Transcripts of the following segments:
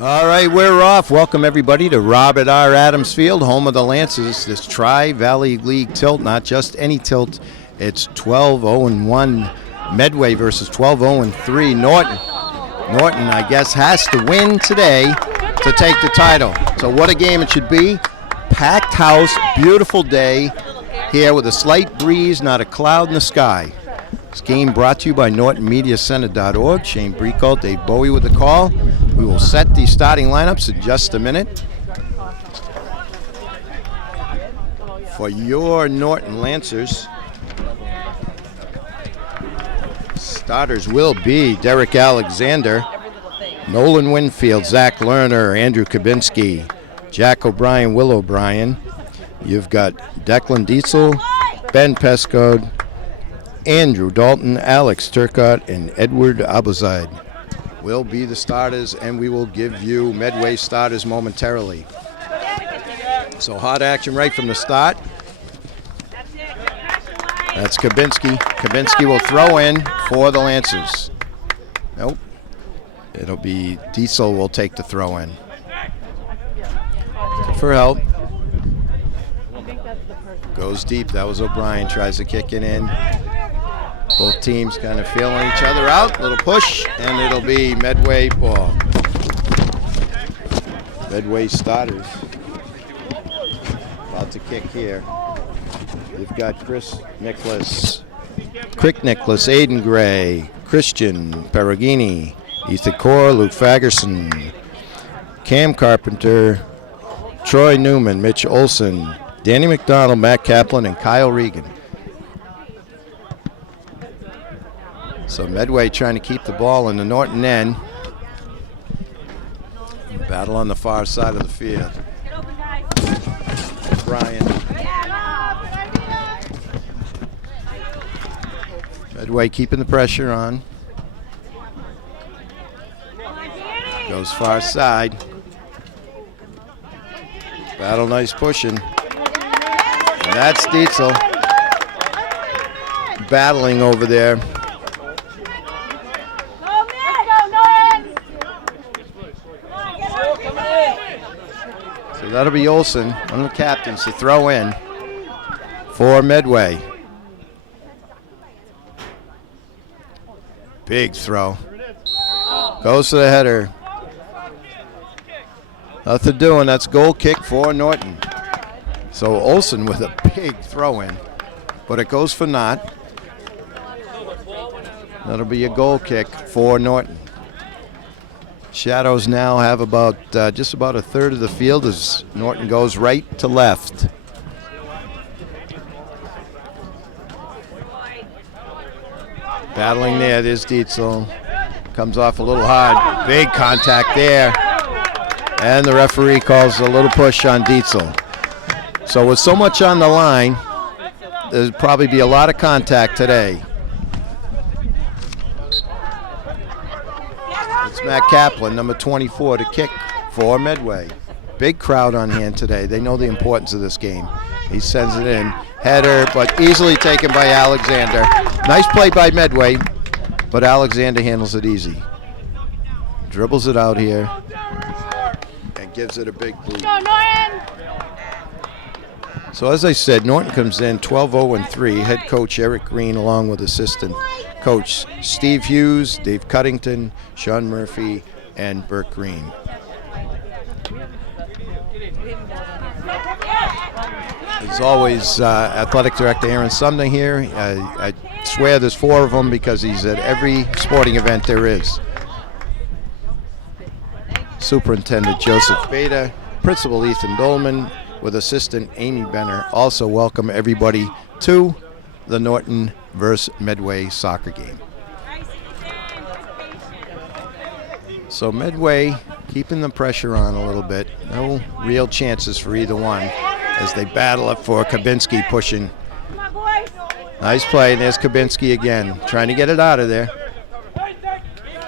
All right, we're off. Welcome, everybody, to Robert R. Adams Field, home of the Lancers. This Tri-Valley League tilt, not just any tilt. It's 12-0-1 Medway versus 12-0-3 Norton. Norton, I guess, has to win today to take the title. So what a game it should be. Packed house, beautiful day here with a slight breeze, not a cloud in the sky. This game brought to you by NortonMediaCenter.org. Shane Brico, Dave Bowie with the call. We will set the starting lineups in just a minute. For your Norton Lancers, starters will be Derek Alexander, Nolan Winfield, Zach Lerner, Andrew Kabinski, Jack O'Brien, Will O'Brien. You've got Declan Dietzel, Ben Pescod, Andrew Dalton, Alex Turcott, and Edward Abuzide will be the starters, and we will give you Medway starters momentarily. So hot action right from the start. That's Kabinski. Kabinski will throw in for the Lancers. Nope. It'll be Diesel will take the throw in. For help. Goes deep. That was O'Brien. Tries to kick it in. Both teams kind of feeling each other out. Little push, and it'll be Medway ball. Medway starters. About to kick here. You've got Chris Nicholas, Crick Nicholas, Aiden Gray, Christian Perugini, Ethan Core, Luke Fagerson, Cam Carpenter, Troy Newman, Mitch Olson, Danny McDonald, Matt Kaplan, and Kyle Regan. So Medway trying to keep the ball in the Norton end. Battle on the far side of the field. Brian. Medway keeping the pressure on. Goes far side. Battle nice pushing. And that's Dietzel battling over there. So that'll be Olsen, one of the captains, to throw in for Medway. Big throw. Goes to the header. Nothing doing. That's goal kick for Norton. So Olsen with a big throw in, but it goes for naught. That'll be a goal kick for Norton. Shadows now have about just about a third of the field as Norton goes right to left. Battling there, there's Dietzel. Comes off a little hard. Big contact there. And the referee calls a little push on Dietzel. So with so much on the line, there'll probably be a lot of contact today. It's Matt Kaplan, number 24, to kick for Medway. Big crowd on hand today. They know the importance of this game. He sends it in. Header, but easily taken by Alexander. Nice play by Medway, but Alexander handles it easy. Dribbles it out here and gives it a big boot. So as I said, Norton comes in 12-0-3. Head coach Eric Green along with assistant coach Steve Hughes, Dave Cuddington, Sean Murphy, and Burt Green. As always, athletic director Aaron Sumner here. I swear there's 4 of them because he's at every sporting event there is. Superintendent Joseph Beta, Principal Ethan Dolman, with assistant Amy Benner. Also welcome everybody to the Norton versus Medway soccer game. So Medway keeping the pressure on a little bit. No real chances for either one as they battle up for Kabinski pushing. Nice play, and there's Kabinski again, trying to get it out of there.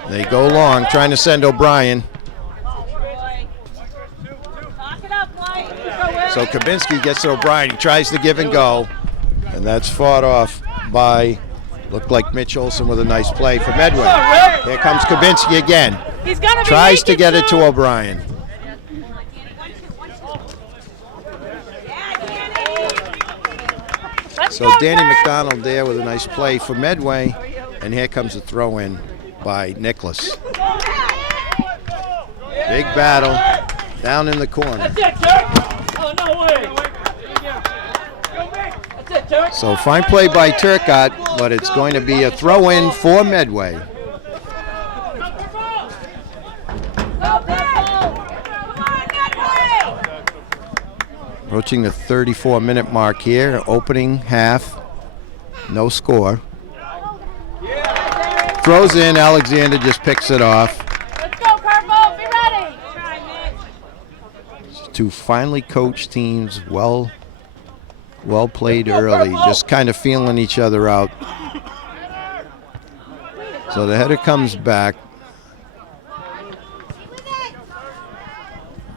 They go long, trying to send O'Brien. So Kabinski gets to O'Brien. He tries to give and go, and that's fought off by, looked like Mitch Olson with a nice play for Medway. Here comes Kabinski again. Tries to get it to O'Brien. So Danny McDonald there with a nice play for Medway. And here comes a throw in by Nicholas. Big battle down in the corner. So fine play by Turcotte, but it's going to be a throw in for Medway. Approaching the 34-minute mark here, opening half, no score. Throws in, Alexander just picks it off. Let's go, Purple, be ready. Two finely coached teams, well played early, just kind of feeling each other out. So the header comes back.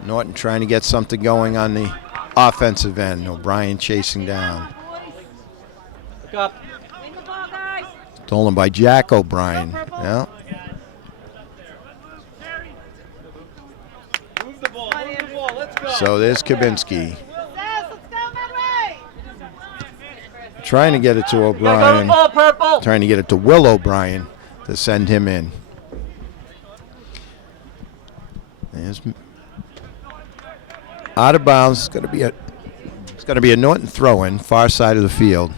Norton trying to get something going on the offensive end. O'Brien chasing down. Look up. Win the ball, guys. Stolen by Jack O'Brien. Yeah. Move the ball, let's go. So there's Kabinski. Trying to get it to O'Brien. Trying to get it to Will O'Brien to send him in. There's out of bounds. It's going to be a Norton throw-in, far side of the field.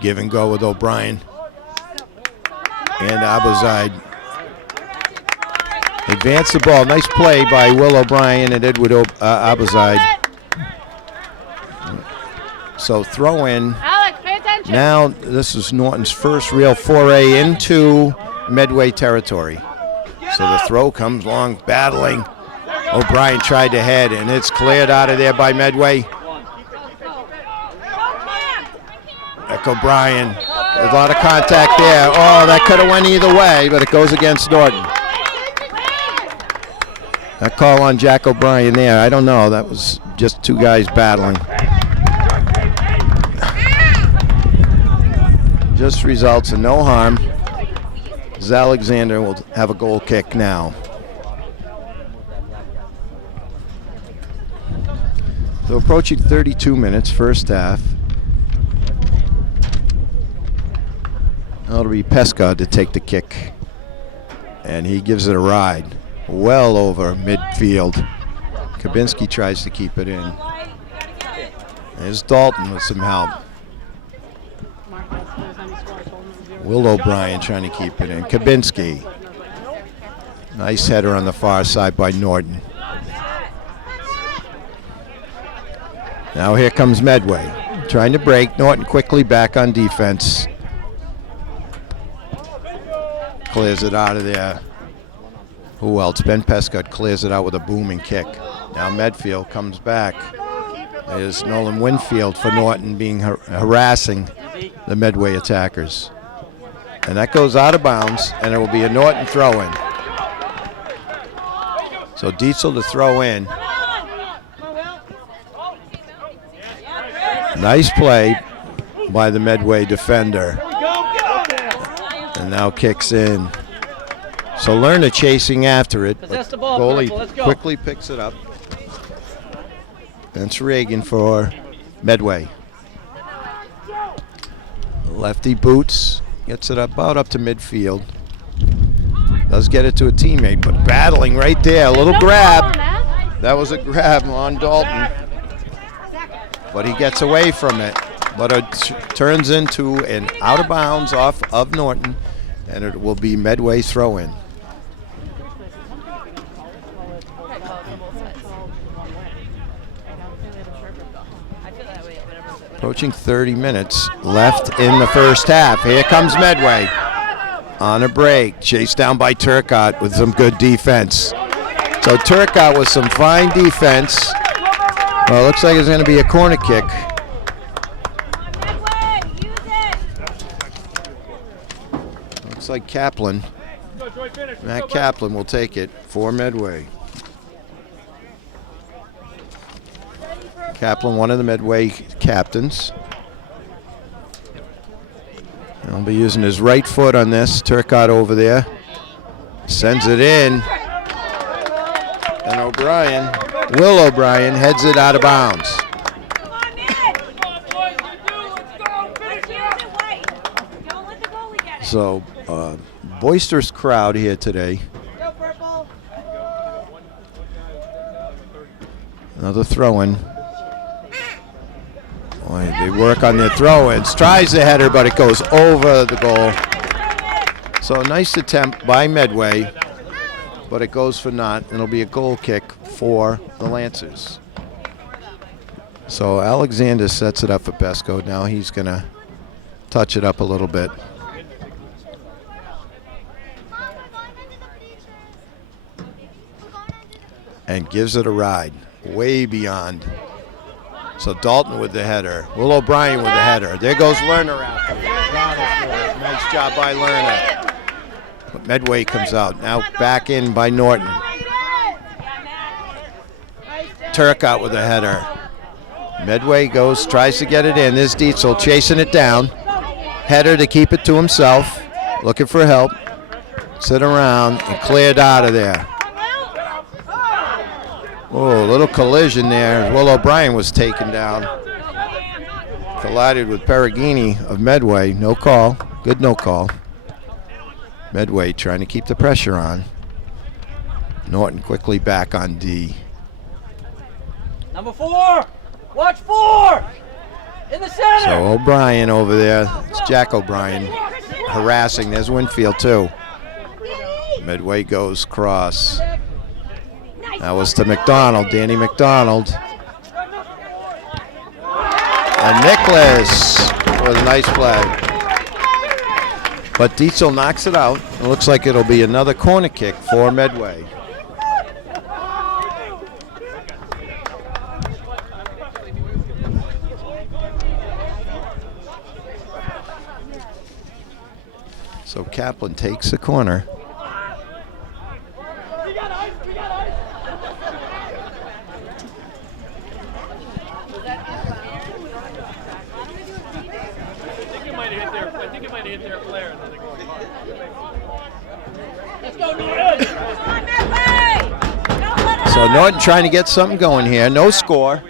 Give and go with O'Brien and Abozide. Advance the ball. Nice play by Will O'Brien and Edward Abozide. So throw in. Alex, pay attention. Now this is Norton's first real foray into Medway territory. So the throw comes long, battling. O'Brien tried to head, and it's cleared out of there by Medway. Back O'Brien. There's a lot of contact there. Oh, that could have went either way, but it goes against Norton. That call on Jack O'Brien there, I don't know. That was just two guys battling. Just results in no harm. Alexander will have a goal kick now. So approaching 32 minutes, first half. It'll be Pesca to take the kick. And he gives it a ride. Well over midfield. Kabinski tries to keep it in. There's Dalton with some help. Will O'Brien trying to keep it in. Kabinski. Nice header on the far side by Norton. Now here comes Medway. Trying to break. Norton quickly back on defense. Clears it out of there. Who else? Ben Pescott clears it out with a booming kick. Now Medfield comes back. There's Nolan Winfield for Norton being harassing the Medway attackers. And that goes out of bounds, and it will be a Norton throw-in. So Dietzel to throw in. Nice play by the Medway defender. And now kicks in. So Lerner chasing after it. But goalie quickly picks it up. That's Reagan for Medway. Lefty boots. Gets it about up to midfield. Does get it to a teammate, but battling right there. A little grab. That was a grab on Dalton. But he gets away from it. But it turns into an out of bounds off of Norton, and it will be Medway throw-in. Approaching 30 minutes left in the first half. Here comes Medway on a break. Chased down by Turcotte with some good defense. So Turcotte with some fine defense. Well, it looks like it's going to be a corner kick. Looks like Kaplan. Matt Kaplan will take it for Medway. Kaplan, one of the Medway captains. He'll be using his right foot on this. Turcotte over there. Sends it in. And Will O'Brien heads it out of bounds. So, boisterous crowd here today. Another throw-in. Boy, they work on their throw-ins. Tries the header, but it goes over the goal. So a nice attempt by Medway, but it goes for naught. It'll be a goal kick for the Lancers. So Alexander sets it up for Pesco. Now he's going to touch it up a little bit. And gives it a ride, way beyond. So Dalton with the header. Will O'Brien with the header. There goes Lerner after. Nice job by Lerner. But Medway comes out. Now back in by Norton. Turcotte with the header. Medway tries to get it in. There's Dietzel chasing it down. Header to keep it to himself. Looking for help. Sit around and cleared out of there. Oh, a little collision there. Will O'Brien was taken down. Collided with Perugini of Medway. No call. Good no call. Medway trying to keep the pressure on. Norton quickly back on D. Number 4. Watch 4. In the center. So O'Brien over there. It's Jack O'Brien harassing. There's Winfield too. Medway goes cross. That was to McDonald, Danny McDonald. And Nicholas with a nice play. But Dietzel knocks it out. It looks like it'll be another corner kick for Medway. So Kaplan takes the corner. So Norton trying to get something going here. No score.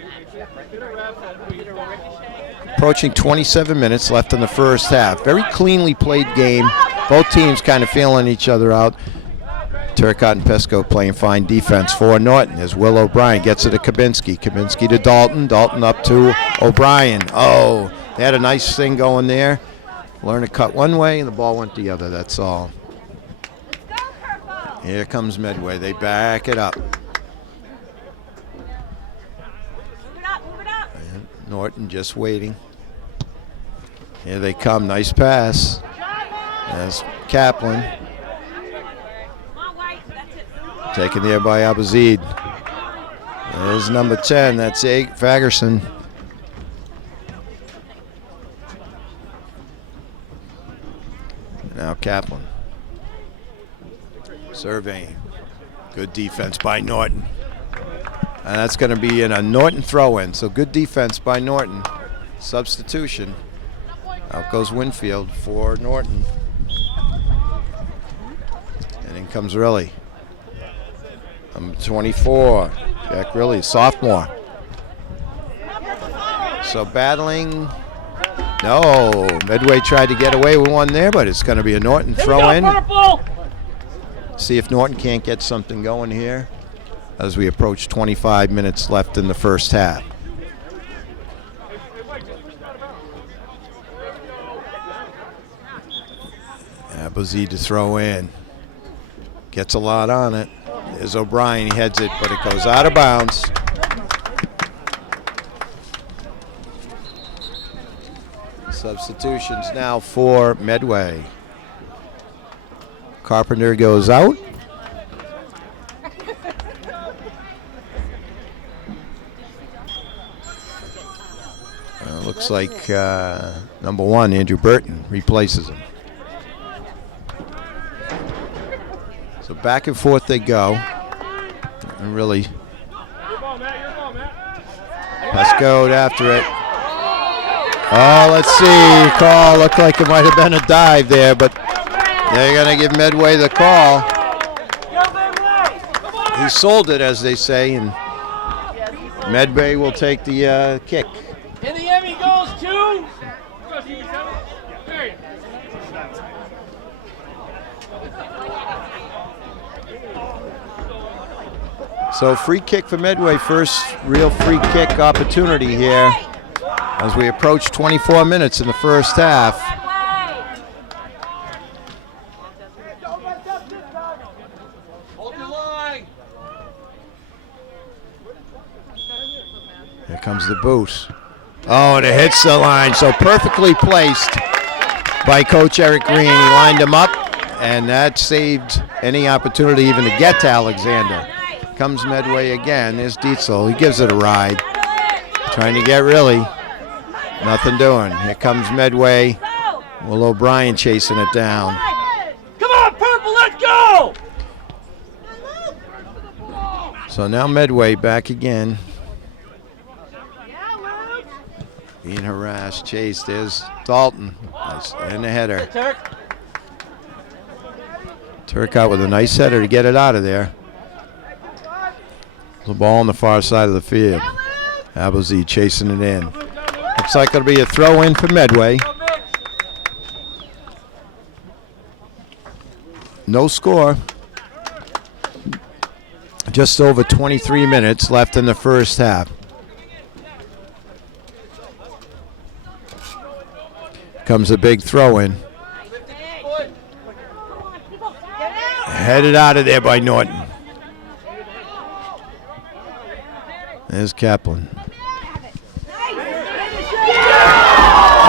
Approaching 27 minutes left in the first half. Very cleanly played game. Both teams kind of feeling each other out. Turcotte and Pesco playing fine defense for Norton as Will O'Brien gets it to Kabinski. Kabinski to Dalton. Dalton up to O'Brien. Oh, they had a nice thing going there. Lerner cut one way and the ball went the other. That's all. Here comes Medway. They back it up. And Norton just waiting. Here they come. Nice pass. As Kaplan. Taken there by Abazid. There's number 10. That's Fagerson. Now Kaplan. Surveying. Good defense by Norton. And that's going to be in a Norton throw-in. So good defense by Norton. Substitution. Out goes Winfield for Norton. And in comes Riley. Number 24. Jack Riley, sophomore. So battling. No. Medway tried to get away with one there, but it's going to be a Norton throw-in. See if Norton can't get something going here as we approach 25 minutes left in the first half. Abazid to throw in. Gets a lot on it. There's O'Brien. He heads it, but it goes out of bounds. Substitutions now for Medway. Carpenter goes out. Looks like number 1, Andrew Burton, replaces him. So back and forth they go. And really, Pesco after it. Oh, let's see. Call looked like it might have been a dive there, but they're going to give Medway the call. He sold it, as they say, and Medway will take the kick. And the Emmy goes to... So free kick for Medway, first real free kick opportunity here as we approach 24 minutes in the first half. Here comes the boot. Oh, and it hits the line. So perfectly placed by Coach Eric Green. He lined him up, and that saved any opportunity even to get to Alexander. Comes Medway again. There's Dietzel. He gives it a ride. Trying to get really. Nothing doing. Here comes Medway. Will O'Brien chasing it down. Come on, Purple, let's go! So now Medway back again. Being harassed, chased. There's Dalton. Nice. And the header. Turk out with a nice header to get it out of there. The ball on the far side of the field. Abazi chasing it in. Looks like it'll be a throw in for Medway. No score. Just over 23 minutes left in the first half. Comes a big throw in. Headed out of there by Norton. There's Kaplan.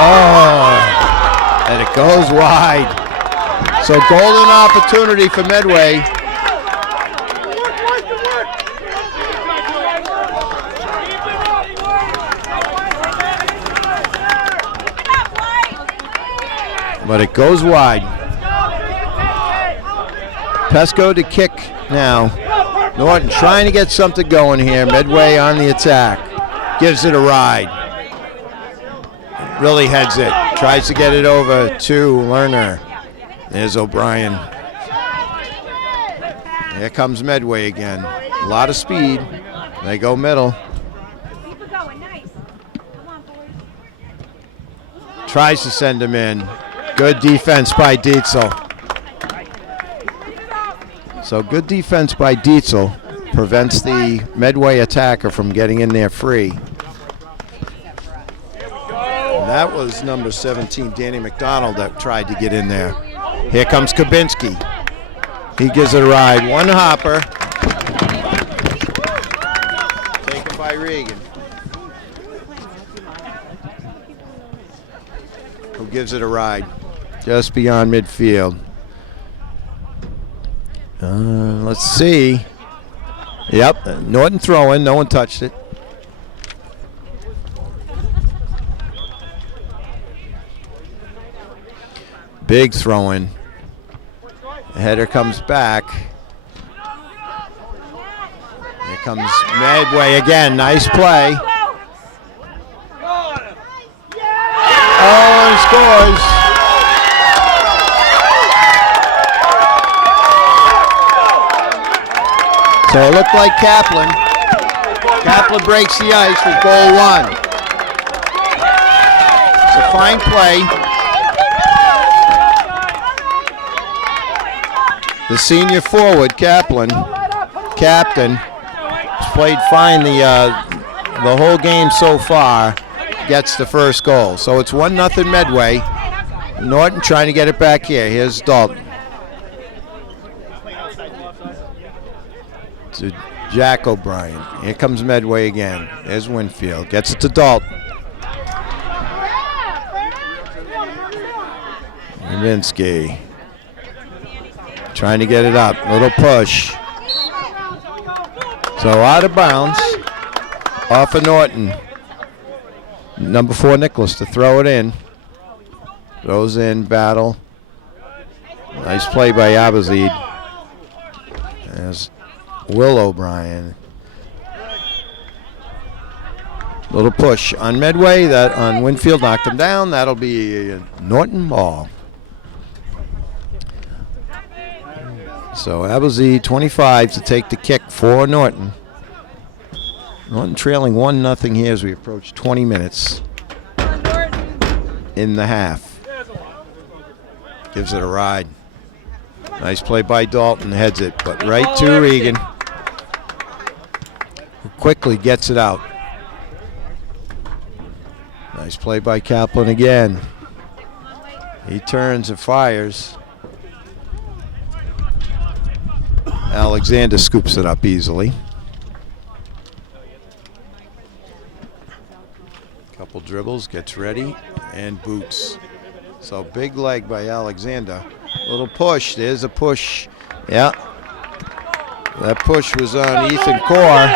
Oh, and it goes wide. So golden opportunity for Medway. But it goes wide. Pesco to kick now. Norton trying to get something going here. Medway on the attack. Gives it a ride. Really heads it. Tries to get it over to Lerner. There's O'Brien. Here comes Medway again. A lot of speed. They go middle. Tries to send him in. Good defense by Dietzel. So good defense by Dietzel prevents the Medway attacker from getting in there free. And that was number 17, Danny McDonald, that tried to get in there. Here comes Kabinski. He gives it a ride. One hopper. Taken by Regan. Who gives it a ride? Just beyond midfield. Let's see. Yep, Norton throwing. No one touched it. Big throw-in. The header comes back. Here comes Medway again. Nice play. Oh, and scores. So it looked like Kaplan. Kaplan breaks the ice with goal one. It's a fine play. The senior forward, Kaplan, captain, has played fine the whole game so far, gets the first goal. So it's 1-0 Medway. Norton trying to get it back here. Here's Dalton. To Jack O'Brien. Here comes Medway again. There's Winfield. Gets it to Dalton. Levinsky. Trying to get it up. Little push. So out of bounds. Off of Norton. Number 4, Nicholas, to throw it in. Throws in, battle. Nice play by Abazid. There's Will O'Brien. Little push on Medway. That on Winfield knocked him down. That'll be a Norton ball. So Abilene 25 to take the kick for Norton. Norton trailing 1-0 here as we approach 20 minutes in the half. Gives it a ride. Nice play by Dalton, heads it, but right to Regan, who quickly gets it out. Nice play by Kaplan again. He turns and fires. Alexander scoops it up easily. Couple dribbles, gets ready, and boots. So big leg by Alexander. Little push, there's a push. Yeah. That push was on Ethan Core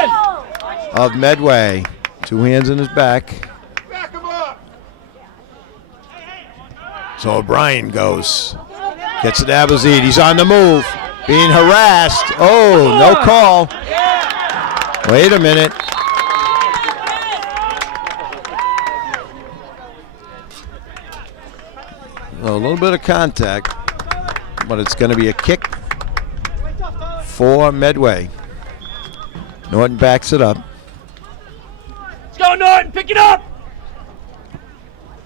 of Medway. 2 hands in his back. So O'Brien goes. Gets it to Abazid. He's on the move. Being harassed. Oh, no call. Wait a minute. A little bit of contact, but it's going to be a kick for Medway. Norton backs it up. Let's go, Norton. Pick it up.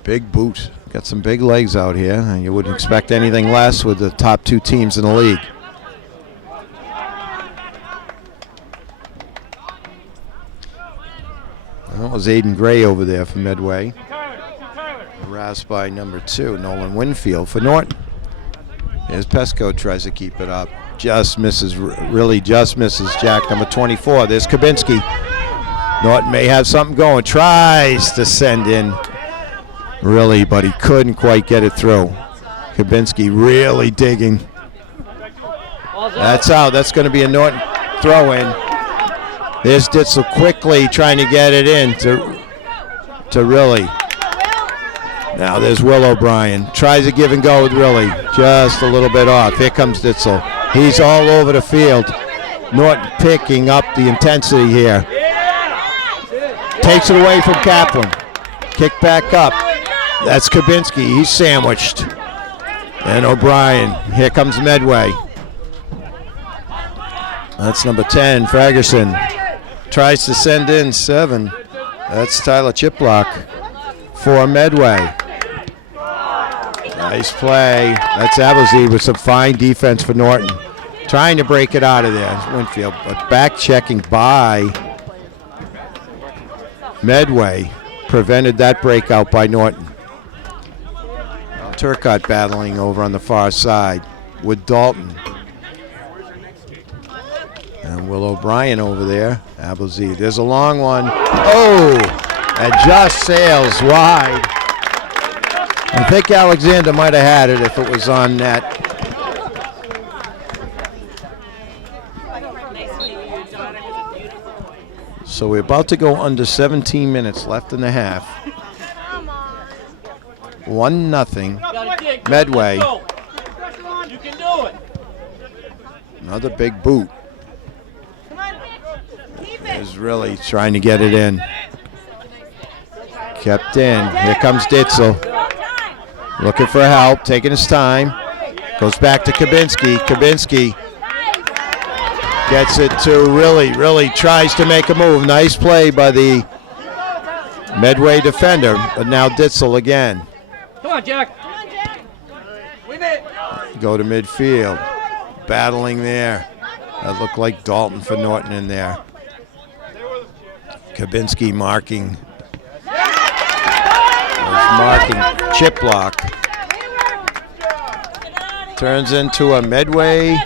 Big boot. Got some big legs out here, and you wouldn't expect anything less with the top 2 teams in the league. That was Aiden Gray over there for Medway. Harassed by number 2, Nolan Winfield for Norton. Here's Pesco, tries to keep it up. Just misses, really just misses Jack, number 24. There's Kabinski. Norton may have something going. Tries to send in, really, but he couldn't quite get it through. Kabinski really digging. That's out. That's going to be a Norton throw in. There's Ditzel quickly trying to get it in to really. Now there's Will O'Brien. Tries to give and go with Willie. Just a little bit off. Here comes Ditzel. He's all over the field. Norton picking up the intensity here. Takes it away from Kaplan. Kick back up. That's Kabinski. He's sandwiched. And O'Brien. Here comes Medway. That's number 10, Fragerson. Tries to send in 7. That's Tyler Chiplock for Medway. Nice play. That's Abilene with some fine defense for Norton. Trying to break it out of there, Winfield, but back checking by Medway prevented that breakout by Norton. Turcotte battling over on the far side with Dalton. And Will O'Brien over there. Abilene. There's a long one. Oh! And just sails wide. I think Alexander might have had it if it was on net. So we're about to go under 17 minutes left in the half. 1-0. Medway. You can do it. Another big boot. Is really trying to get it in. Kept in. Here comes Ditzel. Looking for help, taking his time. Goes back to Kabinski. Kabinski gets it to really tries to make a move. Nice play by the Medway defender, but now Ditzel again. Come on, Jack. Win it. Go to midfield. Battling there. That looked like Dalton for Norton in there. Kabinski marking. Marking Chiplock. Turns into a Medway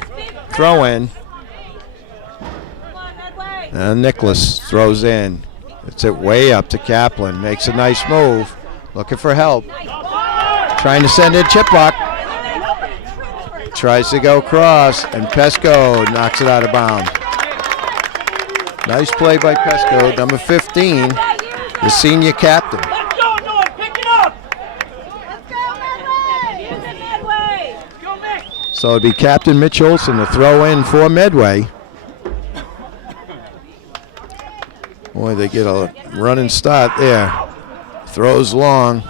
throw-in. And Nicholas throws in. It's it way up to Kaplan. Makes a nice move. Looking for help. Trying to send in Chiplock. Tries to go cross, and Pesco knocks it out of bounds. Nice play by Pesco, number 15, the senior captain. Let's go, Norton. Pick it up. So it'd be Captain Mitch Olson to throw in for Medway. Boy, they get a running start there. Throws long.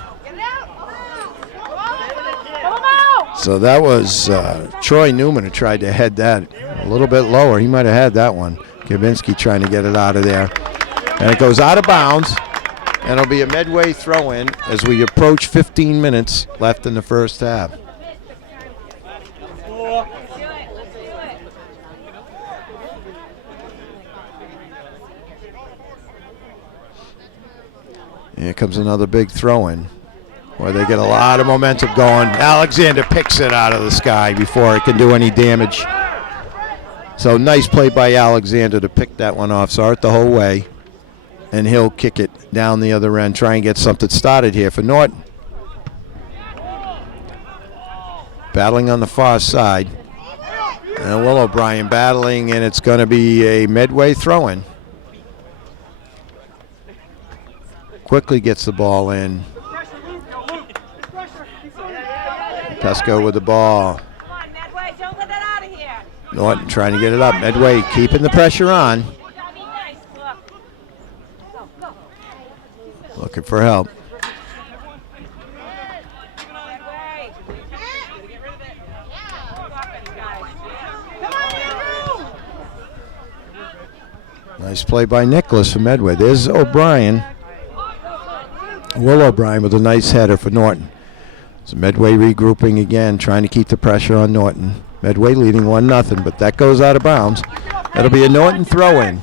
So that was Troy Newman who tried to head that a little bit lower. He might have had that one. Kavinsky trying to get it out of there. And it goes out of bounds. And it'll be a Medway throw-in as we approach 15 minutes left in the first half. Here comes another big throw-in where they get a lot of momentum going. Alexander picks it out of the sky before it can do any damage. So nice play by Alexander to pick that one off. Saw it the whole way. And he'll kick it down the other end, try and get something started here for Norton. Battling on the far side. And Will O'Brien battling, and it's going to be a Medway throw-in. Quickly gets the ball in. Pesco with the ball. Come on, Medway, don't let that out of here. Norton trying to get it up. Medway keeping the pressure on. Looking for help. Nice play by Nicholas for Medway. There's O'Brien. Will O'Brien with a nice header for Norton. So Medway regrouping again, trying to keep the pressure on Norton. Medway leading 1-0, but that goes out of bounds. That'll be a Norton throw-in.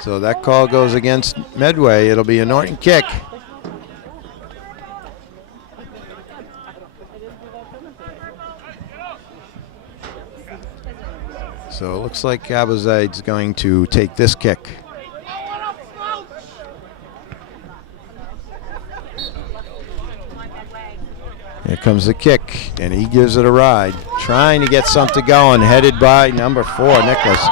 So that call goes against Medway. It'll be a Norton kick. So it looks like Abuzaid's going to take this kick. Here comes the kick, and he gives it a ride. Trying to get something going, headed by number 4, Nicholas.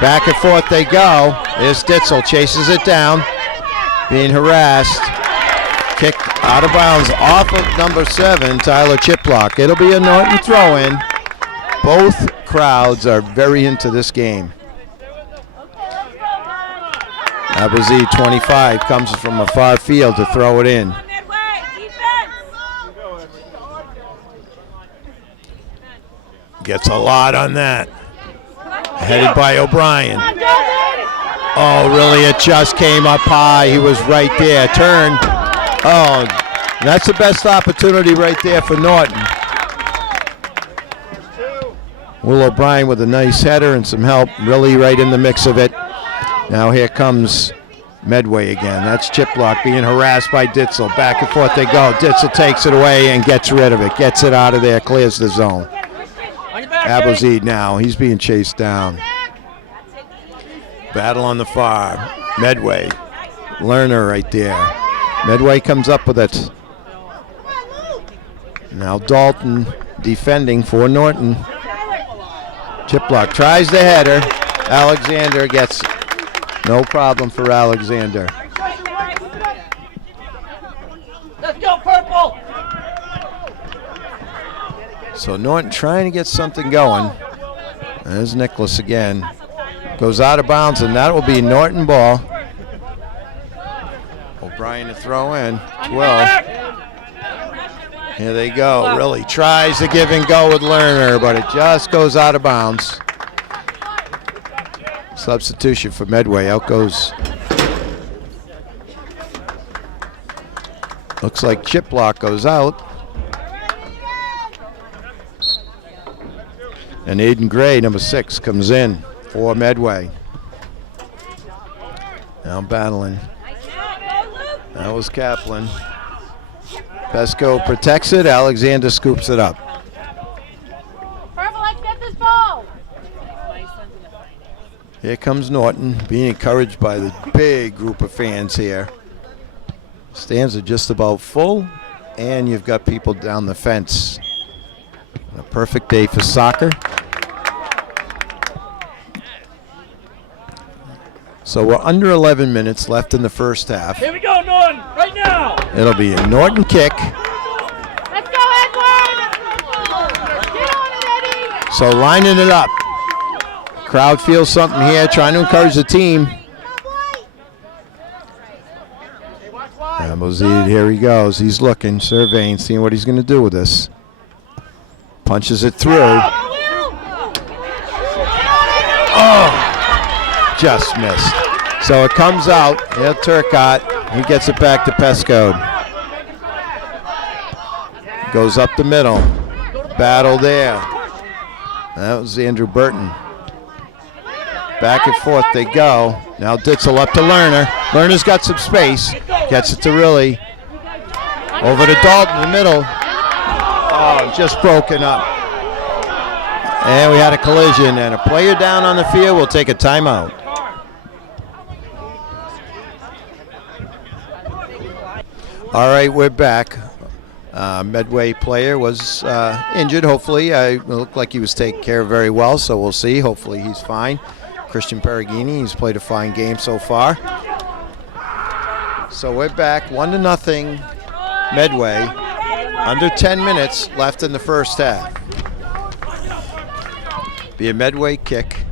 Back and forth they go. There's Ditzel, chases it down, being harassed. Kick out of bounds off of number 7, Tyler Chiplock. It'll be a Norton throw-in. Both crowds are very into this game. Abuzaid, 25, comes from a far field to throw it in. Gets a lot on that. Headed by O'Brien. Oh, really? It just came up high. He was right there. Turn. Oh, that's the best opportunity right there for Norton. Will O'Brien with a nice header and some help, really right in the mix of it. Now here comes Medway again. That's Chiplock being harassed by Ditzel. Back and forth they go. Ditzel takes it away and gets rid of it. Gets it out of there, clears the zone. Abuzaid now, he's being chased down. Battle on the far. Medway. Lerner right there. Medway comes up with it. Now Dalton defending for Norton. Chiplock tries the header. Alexander gets no problem for Alexander. Let's go, purple! So Norton trying to get something going. There's Nicholas again. Goes out of bounds, and that will be Norton ball. O'Brien to throw in. 12. Here they go. Really tries to give and go with Lerner, but it just goes out of bounds. Substitution for Medway. Out goes. Looks like Chiplock goes out. And Aiden Gray, number 6, comes in for Medway. Now battling. That was Kaplan. Pesco protects it. Alexander scoops it up. Purple, let's get this ball! Here comes Norton, being encouraged by the big group of fans here. Stands are just about full, and you've got people down the fence. A perfect day for soccer. So we're under 11 minutes left in the first half. Here we go, Norton, right now. It'll be a Norton kick. Let's go, Edward! Get on it, Eddie! So lining it up. Crowd feels something here, trying to encourage the team. Mozid, here he goes. He's looking, surveying, seeing what he's going to do with this. Punches it through. Oh, just missed. So it comes out. Yeah, Turcotte. He gets it back to Pescode. Goes up the middle. Battle there. That was Andrew Burton. Back and forth they go. Now Ditzel up to Lerner. Lerner's got some space. Gets it to Riley. Over to Dalton in the middle. Oh, just broken up. And we had a collision, and a player down on the field will take a timeout. All right, we're back. Medway player was injured, hopefully. It looked like he was taken care of very well, so we'll see. Hopefully he's fine. Christian Perugini, he's played a fine game so far. So we're back, 1-0 Medway. Under 10 minutes left in the first half. Be a Midway kick.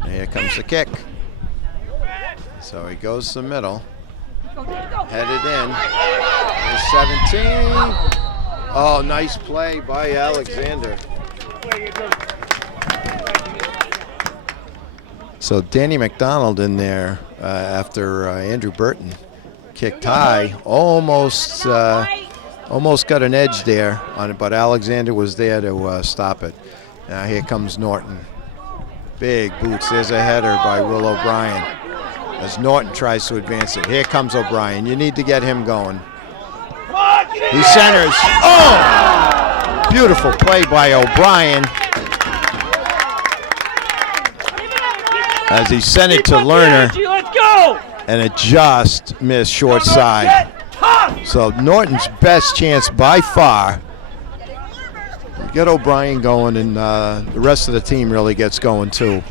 And here comes the kick. So he goes to the middle. Headed in. There's 17. Oh, nice play by Alexander. So Danny McDonald in there after Andrew Burton kicked high. Almost got an edge there on it, but Alexander was there to stop it. Now here comes Norton. Big boots. There's a header by Will O'Brien as Norton tries to advance it. Here comes O'Brien. You need to get him going. He centers. Oh! Beautiful play by O'Brien as he sent it to Lerner, and it just missed short side. So Norton's best chance by far. Get O'Brien going, and the rest of the team really gets going too.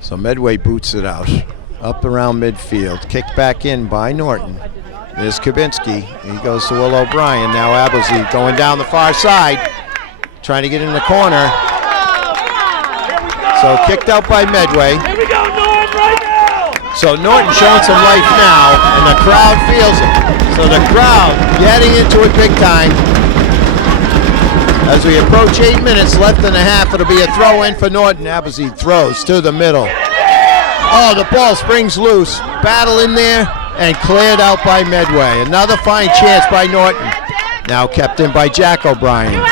So Medway boots it out. Up around midfield. Kicked back in by Norton. There's Kabinski. He goes to Will O'Brien. Now Abelzy going down the far side. Trying to get in the corner. So kicked out by Medway. Here we go, Norton, right now. So Norton showing some life now, and the crowd feels it. So the crowd getting into it big time. As we approach 8 minutes left in the half, it'll be a throw in for Norton. Abelzy throws to the middle. Oh, the ball springs loose. Battle in there and cleared out by Medway. Another fine chance by Norton. Now kept in by Jack O'Brien.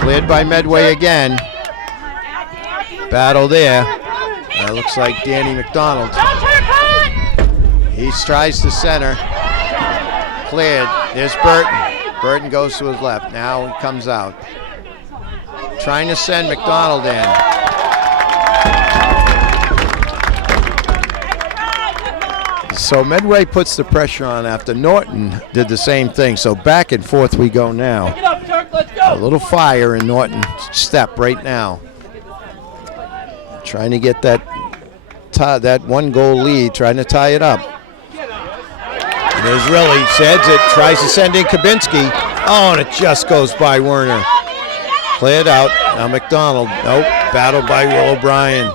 Cleared by Medway again. Battle there. That looks like Danny McDonald. He tries to center. Cleared. There's Burton. Burton goes to his left. Now he comes out. Trying to send McDonald in. So Medway puts the pressure on after Norton did the same thing. So back and forth we go now. Get up, Turk, let's go. A little fire in Norton's step right now. Trying to get that one goal lead, trying to tie it up. There's Riley, sends it, tries to send in Kabinski. Oh, and it just goes by Werner. Cleared out. Now McDonald. Nope. Battled by Will O'Brien.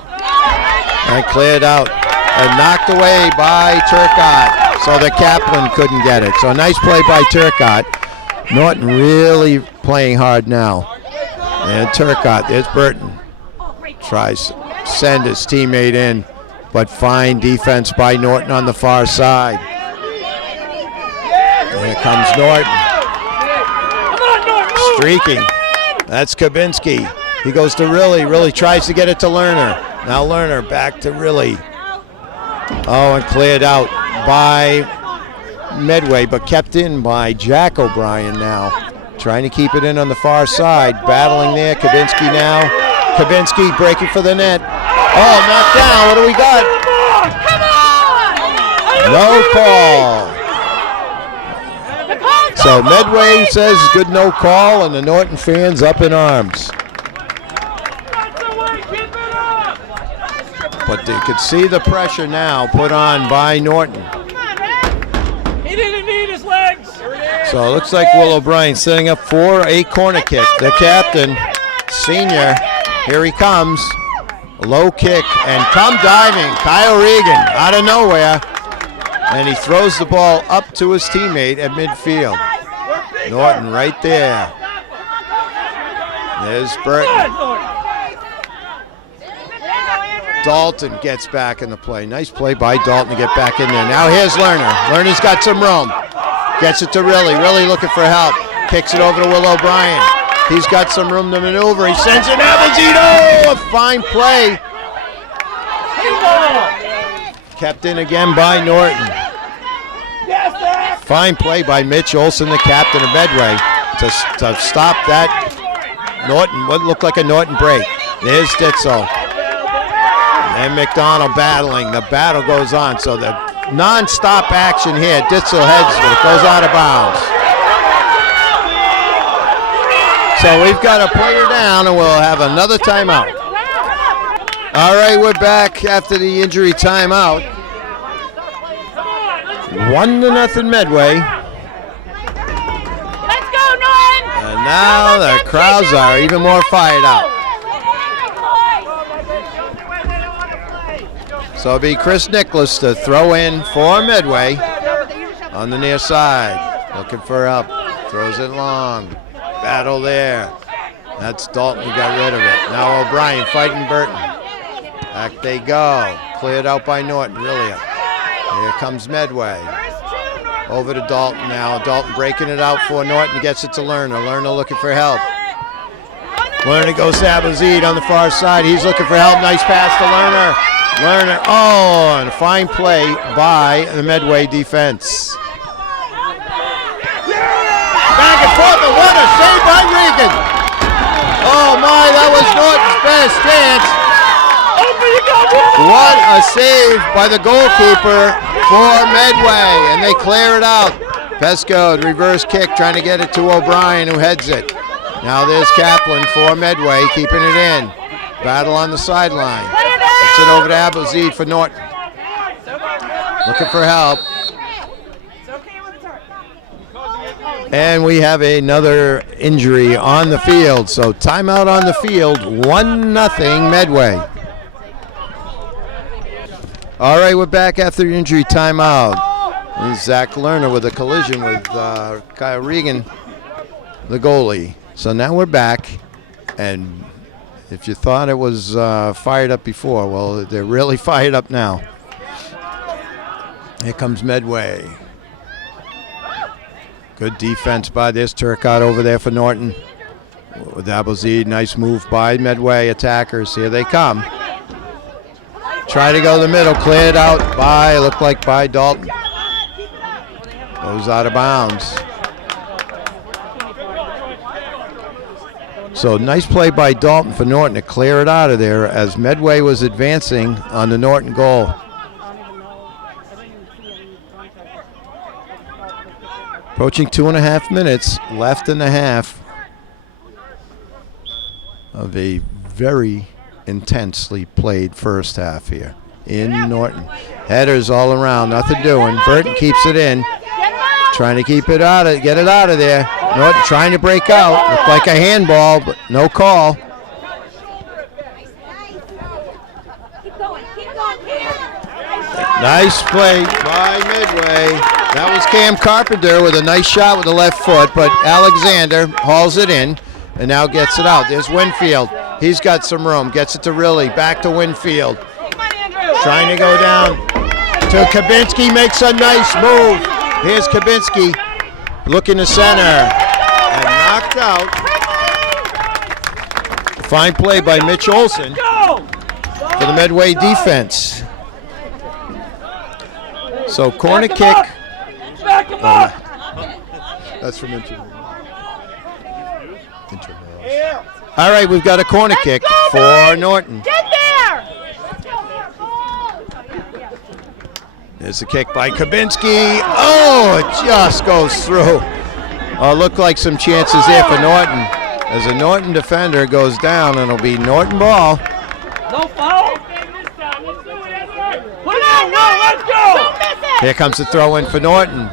And cleared out. And knocked away by Turcotte. So the Kaplan couldn't get it. So a nice play by Turcotte. Norton really playing hard now. And Turcotte, there's Burton. Tries to send his teammate in. But fine defense by Norton on the far side. Here comes Norton. Streaking. That's Kabinski. He goes to Riley. Riley tries to get it to Lerner. Now Lerner back to Riley. Oh, and cleared out by Medway, but kept in by Jack O'Brien now. Trying to keep it in on the far side. Battling there. Kabinski now. Kabinski breaking for the net. Oh, knocked down. What do we got? Come on! No call. So Medway says good no call, and the Norton fans up in arms. But they could see the pressure now put on by Norton. He didn't need his legs. So it looks like Will O'Brien setting up for a corner kick. The captain, senior, here he comes. Low kick and come diving. Kyle Regan out of nowhere. And he throws the ball up to his teammate at midfield. Norton right there. There's Burton. Dalton gets back in the play. Nice play by Dalton to get back in there. Now here's Lerner. Lerner's got some room. Gets it to Riley. Riley looking for help. Kicks it over to Will O'Brien. He's got some room to maneuver. He sends it Abazito. A fine play. Kept in again by Norton. Fine play by Mitch Olson, the captain of Medway, to stop that Norton, what looked like a Norton break. There's Ditzel. And McDonald battling. The battle goes on. So the non-stop action here. Ditzel heads, but it goes out of bounds. So we've got a player down, and we'll have another timeout. All right, we're back after the injury timeout. 1-0 Medway. Let's go, Norton! And now the crowds are even more fired up. So it'll be Chris Nicholas to throw in for Medway on the near side. Looking for help. Throws it long. Battle there. That's Dalton who got rid of it. Now O'Brien fighting Burton. Back they go. Cleared out by Norton. Really. Here comes Medway. Over to Dalton now. Dalton breaking it out for Norton. Gets it to Lerner. Lerner looking for help. Lerner goes to Abazid on the far side. He's looking for help. Nice pass to Lerner. Lerner. Oh, and a fine play by the Medway defense. Back and forth. And what a save by Regan. Oh my, that was Norton's best chance. What a save by the goalkeeper for Medway, and they clear it out. Pesco, reverse kick, trying to get it to O'Brien, who heads it. Now there's Kaplan for Medway, keeping it in. Battle on the sideline. Gets it over to Abazid for Norton. Looking for help. And we have another injury on the field, so timeout on the field, 1-0 Medway. All right, we're back after the injury timeout. This is Zach Lerner with a collision with Kyle Regan, the goalie. So now we're back, and if you thought it was fired up before, well, they're really fired up now. Here comes Medway. Good defense by this Turcotte over there for Norton. With Abelzede, nice move by Medway attackers. Here they come. Try to go to the middle, cleared out by, looked like by Dalton. Goes out of bounds. So nice play by Dalton for Norton to clear it out of there as Medway was advancing on the Norton goal. Approaching 2.5 minutes left in the half of a very intensely played first half here in Norton. Headers all around, nothing doing. Burton keeps it in, trying to keep it out of, get it out of there. Norton trying to break out, looked like a handball, but no call. Nice play by Midway. That was Cam Carpenter with a nice shot with the left foot, but Alexander hauls it in and now gets it out. There's Winfield. He's got some room. Gets it to Riley. Back to Winfield. Trying to go down to Kabinski. Makes a nice move. Here's Kabinski looking to center and knocked out. Fine play by Mitch Olson for the Medway defense. So corner kick. That's from Intramural. All right, we've got a corner kick for Norton. Get there! There's a kick by Kabinski. Oh, it just goes through. Oh, look like some chances there for Norton. As a Norton defender goes down, and it'll be Norton ball. No foul. Put it on, let's go. Don't miss it. Here comes the throw in for Norton.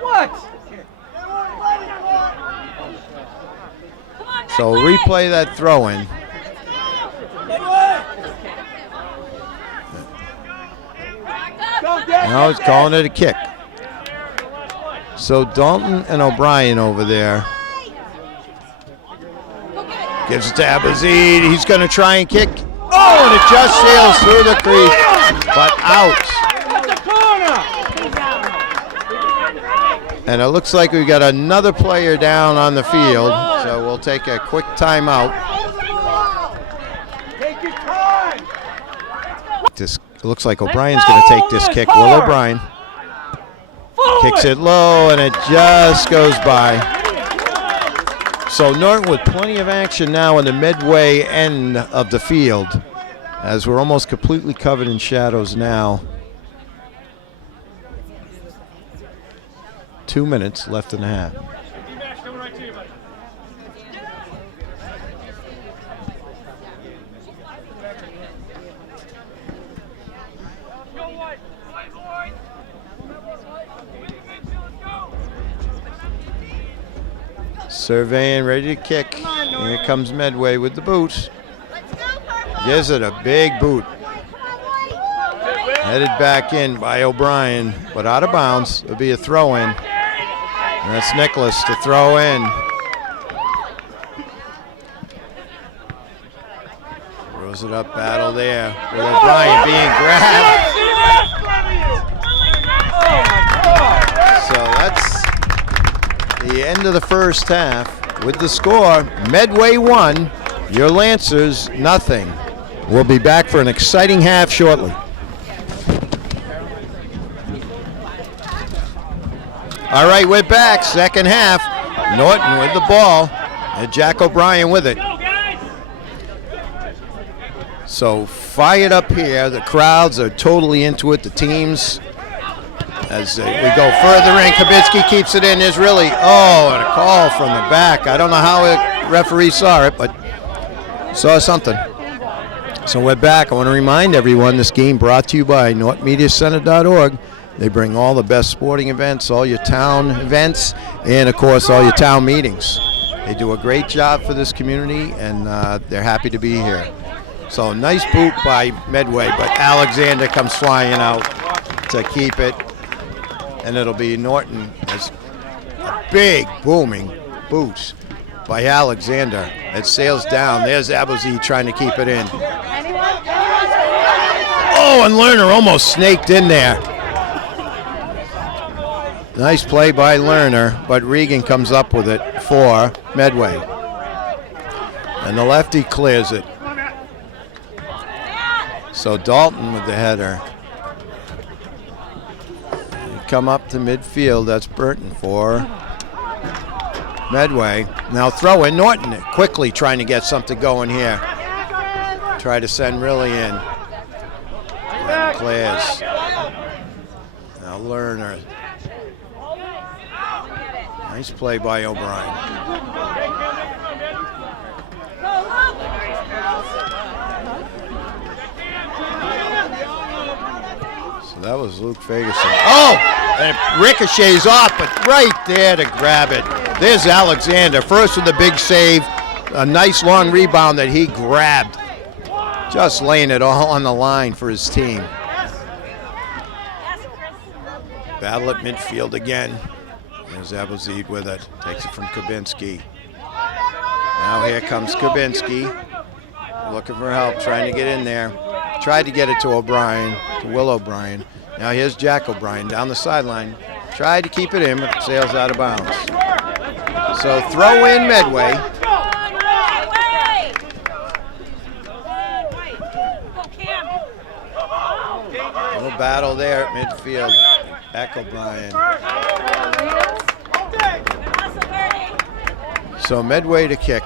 What? So replay that throw in. Now he's calling it a kick. So Dalton and O'Brien over there. Gives it to Abazid. He's going to try and kick. Oh, and it just sails through the crease, but out. And it looks like we got another player down on the field, so we'll take a quick timeout. This looks like O'Brien's going to take this kick. Will O'Brien kicks it low, and it just goes by. So Norton with plenty of action now in the Medway end of the field, as we're almost completely covered in shadows now. 2 minutes left in the half. Surveying, ready to kick. Here comes Medway with the boot. Gives it a big boot. Headed back in by O'Brien, but out of bounds. It'll be a throw in. And that's Nicholas to throw in. Throws it up, battle there. With O'Brien being grabbed. So that's the end of the first half. With the score, Medway 1, your Lancers nothing. We'll be back for an exciting half shortly. All right, we're back. Second half. Norton with the ball, and Jack O'Brien with it. So fired up here. The crowds are totally into it. The teams, as we go further in, Kabinski keeps it in. There's really, and a call from the back. I don't know how the referee saw it, but saw something. So we're back. I want to remind everyone this game brought to you by NortonMediaCenter.org. They bring all the best sporting events, all your town events, and of course all your town meetings. They do a great job for this community, and they're happy to be here. So nice boot by Medway, but Alexander comes flying out to keep it, and it'll be Norton. As a big booming boot by Alexander. It sails down. There's Abuzi trying to keep it in. Oh, and Lerner almost snaked in there. Nice play by Lerner, but Regan comes up with it for Medway. And the lefty clears it. So Dalton with the header. Come up to midfield, that's Burton for Medway. Now throw in Norton, quickly trying to get something going here. Try to send really in. And clears. Now Lerner. Nice play by O'Brien. So that was Luke Ferguson. Oh! And it ricochets off, but right there to grab it. There's Alexander. First with the big save. A nice long rebound that he grabbed. Just laying it all on the line for his team. Battle at midfield again. There's Abuzid with it. Takes it from Kabinski. Now here comes Kabinski. Looking for help, trying to get in there. Tried to get it to O'Brien, to Will O'Brien. Now here's Jack O'Brien down the sideline. Tried to keep it in, but it sails out of bounds. So throw in Medway. Little battle there at midfield. Jack O'Brien. So Medway to kick.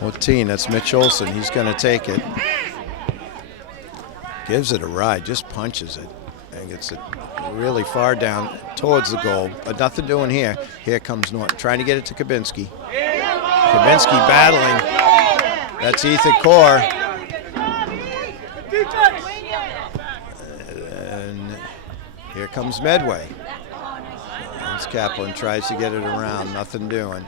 14, that's Mitch Olson. He's going to take it. Gives it a ride, just punches it, and gets it really far down towards the goal, but nothing doing here. Here comes Norton, trying to get it to Kabinski. Kabinski battling. That's Ethan Core. And here comes Medway. As Kaplan tries to get it around, nothing doing.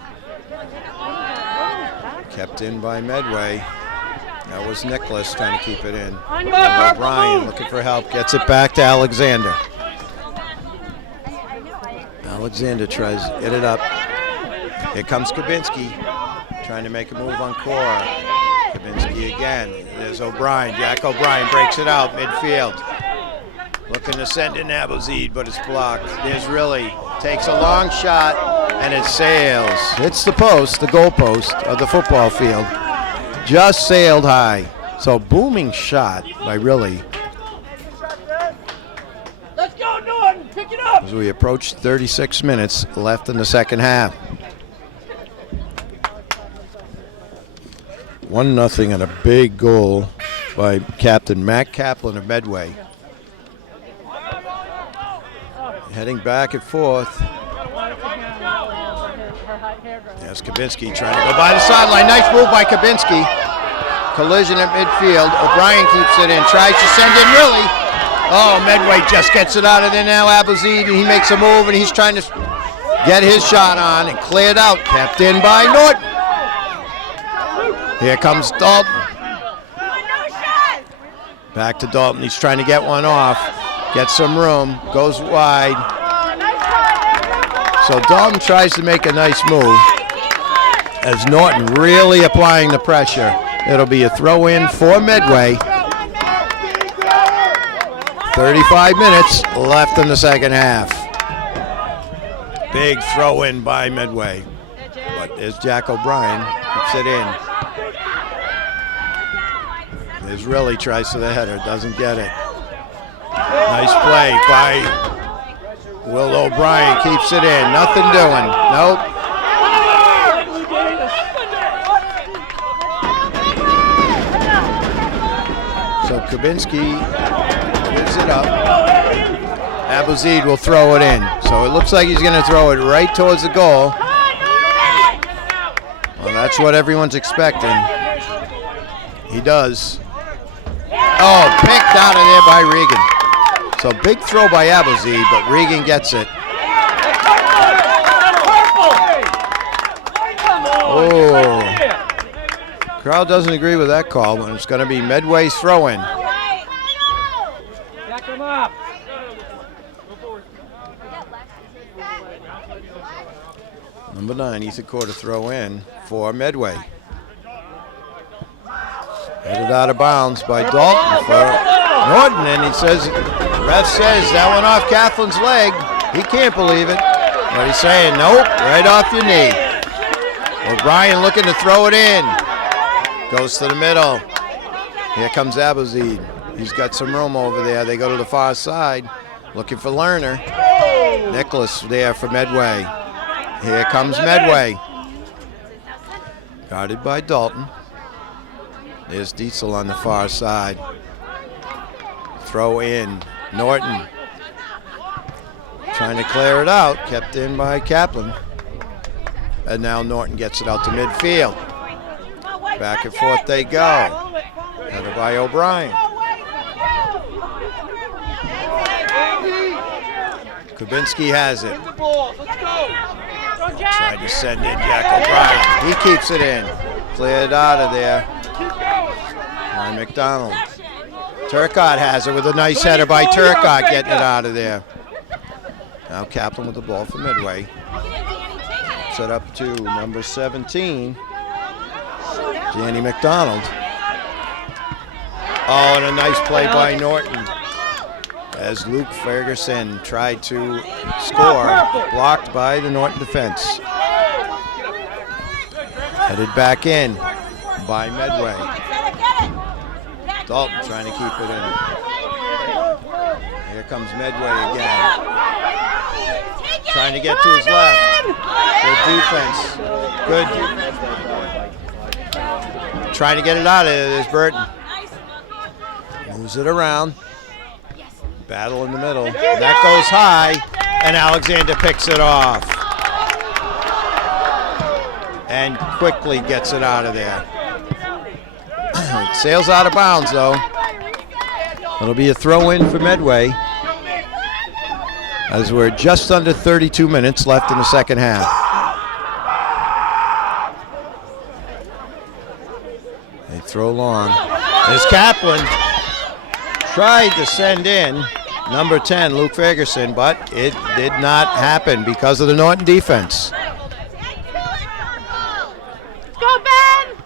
Kept in by Medway. That was Nicholas trying to keep it in. O'Brien looking for help, gets it back to Alexander. Alexander tries to get it up. Here comes Kabinski, trying to make a move on Cora. Kabinski again. There's O'Brien. Jack O'Brien breaks it out midfield. Looking to send in Abelzeed, but it's blocked. There's Riley. Takes a long shot, and it sails. Hits the post, the goal post of the football field. Just sailed high. So booming shot by Riley. Let's go, Norton. Pick it up. As we approach 36 minutes left in the second half. 1-0 and a big goal by Captain Matt Kaplan of Medway. Heading back and forth. There's Kabinski trying to go by the sideline. Nice move by Kabinski. Collision at midfield. O'Brien keeps it in. Tries to send in Riley. Oh, Medway just gets it out of there now. Abelzeed, and he makes a move, and he's trying to get his shot on and cleared out. Kept in by Norton. Here comes Dalton. Back to Dalton. He's trying to get one off. Gets some room. Goes wide. So Dalton tries to make a nice move. As Norton really applying the pressure. It'll be a throw in for Medway. 35 minutes left in the second half. Big throw in by Medway. But there's Jack O'Brien. Keeps it in. There's Riley, tries for the header. Doesn't get it. Nice play by Will O'Brien. Keeps it in. Nothing doing. Nope. So Kabinski gives it up. Abelzeed will throw it in. So it looks like he's going to throw it right towards the goal. Well, that's what everyone's expecting. He does. Oh, picked out of there by Regan. So big throw by Abelzeed, but Regan gets it. Oh. Crowd doesn't agree with that call, but it's going to be Medway's throw-in. Back him up. Number 9, Ethan Core to throw in for Medway. Headed out of bounds by Dalton for Norton, and he says, ref says that went off Kaplan's leg. He can't believe it, but he's saying, nope, right off your knee. O'Brien looking to throw it in. Goes to the middle. Here comes Abelzeed. He's got some room over there. They go to the far side, looking for Lerner. Nicholas there for Medway. Here comes Medway. Guarded by Dalton. There's Dietzel on the far side. Throw in. Norton. Trying to clear it out. Kept in by Kaplan. And now Norton gets it out to midfield. Back and forth they go. Headed by O'Brien. Kubinski has it. Tried to send in Jack O'Brien. He keeps it in. Cleared out of there by McDonald. Turcott has it with a nice header by Turcott, getting it out of there. Now Kaplan with the ball for Midway. Set up to number 17, Danny McDonald. Oh, and a nice play by Norton. As Luke Ferguson tried to score, blocked by the Norton defense. Headed back in by Medway. Dalton trying to keep it in. Here comes Medway again. Trying to get to his left. Good defense. Good. Trying to get it out of there. There's Burton. Moves it around. Battle in the middle. That goes high, and Alexander picks it off. And quickly gets it out of there. It sails out of bounds, though. It'll be a throw-in for Medway, as we're just under 32 minutes left in the second half. They throw long. There's Kaplan. Tried to send in number 10, Luke Ferguson, but it did not happen because of the Norton defense. Go, Ben!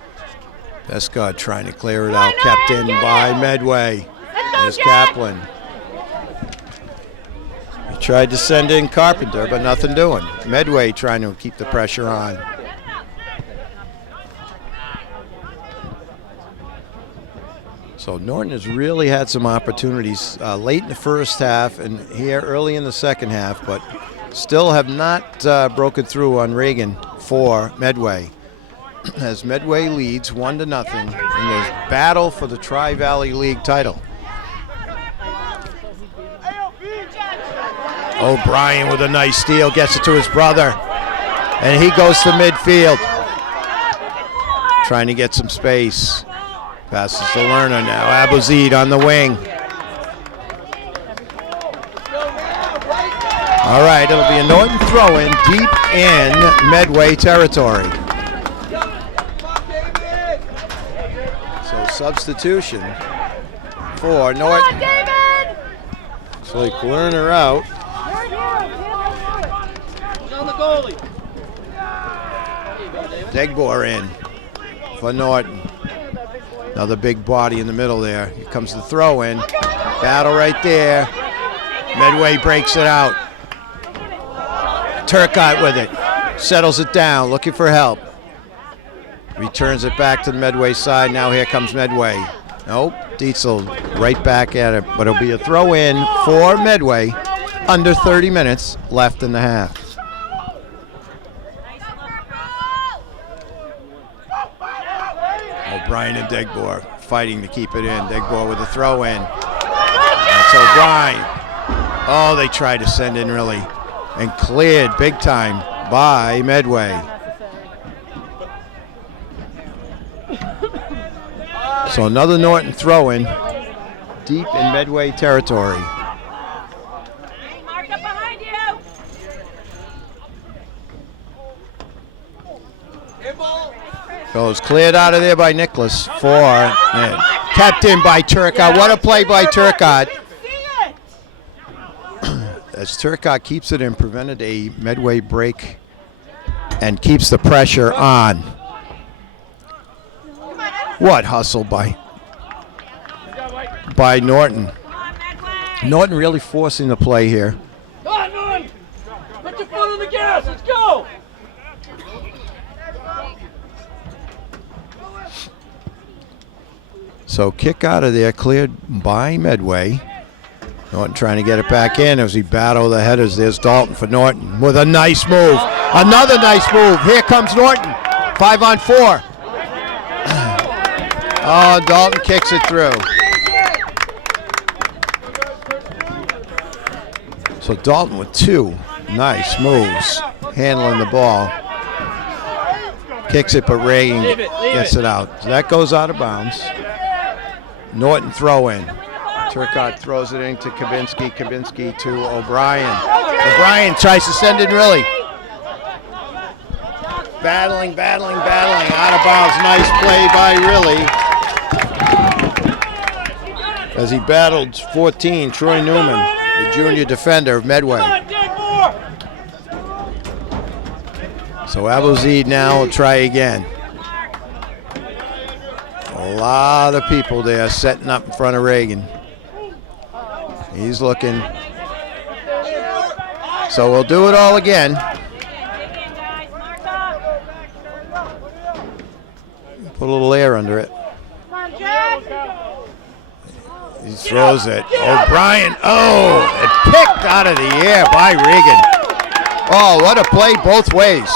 Bescott trying to clear it out, kept in by Medway. There's Kaplan. He tried to send in Carpenter, but nothing doing. Medway trying to keep the pressure on. So Norton has really had some opportunities late in the first half and here early in the second half, but still have not broken through on Reagan for Medway. As Medway leads 1-0 in this battle for the Tri-Valley League title. O'Brien with a nice steal, gets it to his brother, and he goes to midfield, trying to get some space. Passes to Lerner now. Abuzid on the wing. All right, it'll be a Norton throw-in deep in Medway territory. So substitution for Norton. Looks like Lerner out. Degbor in for Norton. Another big body in the middle there. Here comes the throw in. Battle right there. Medway breaks it out. Turcotte with it. Settles it down, looking for help. Returns it back to the Medway side. Now here comes Medway. Nope, Dietzel right back at it. But it'll be a throw in for Medway. Under 30 minutes left in the half. O'Brien and Degbor fighting to keep it in. Degbor with a throw in. That's O'Brien. Oh, they tried to send in really. And cleared big time by Medway. So another Norton throw in deep in Medway territory. Goes cleared out of there by Nicholas for kept in by Turcotte. What a play by Turcotte. As Turcotte keeps it in, prevented a Medway break and keeps the pressure on. What hustle by Norton. Norton really forcing the play here. Come on, Norton! Put your foot on the gas, let's go! So kick out of there, cleared by Medway. Norton trying to get it back in as he battle the headers. There's Dalton for Norton with a nice move. Another nice move. Here comes Norton. 5-on-4. Oh, Dalton kicks it through. So Dalton with two nice moves, handling the ball. Kicks it, but Reagan gets it out. So that goes out of bounds. Norton throw in. Turcotte throws it into Kabinski. Kabinski to O'Brien. O'Brien tries to send it really. Battling. Out of bounds. Nice play by Riley. As he battled 14, Troy Newman, the junior defender of Medway. So Abuzid now will try again. A lot of people there setting up in front of Reagan. He's looking. So we'll do it all again. Put a little air under it. He throws it. O'Brien. Oh, it picked out of the air by Reagan. Oh, what a play both ways.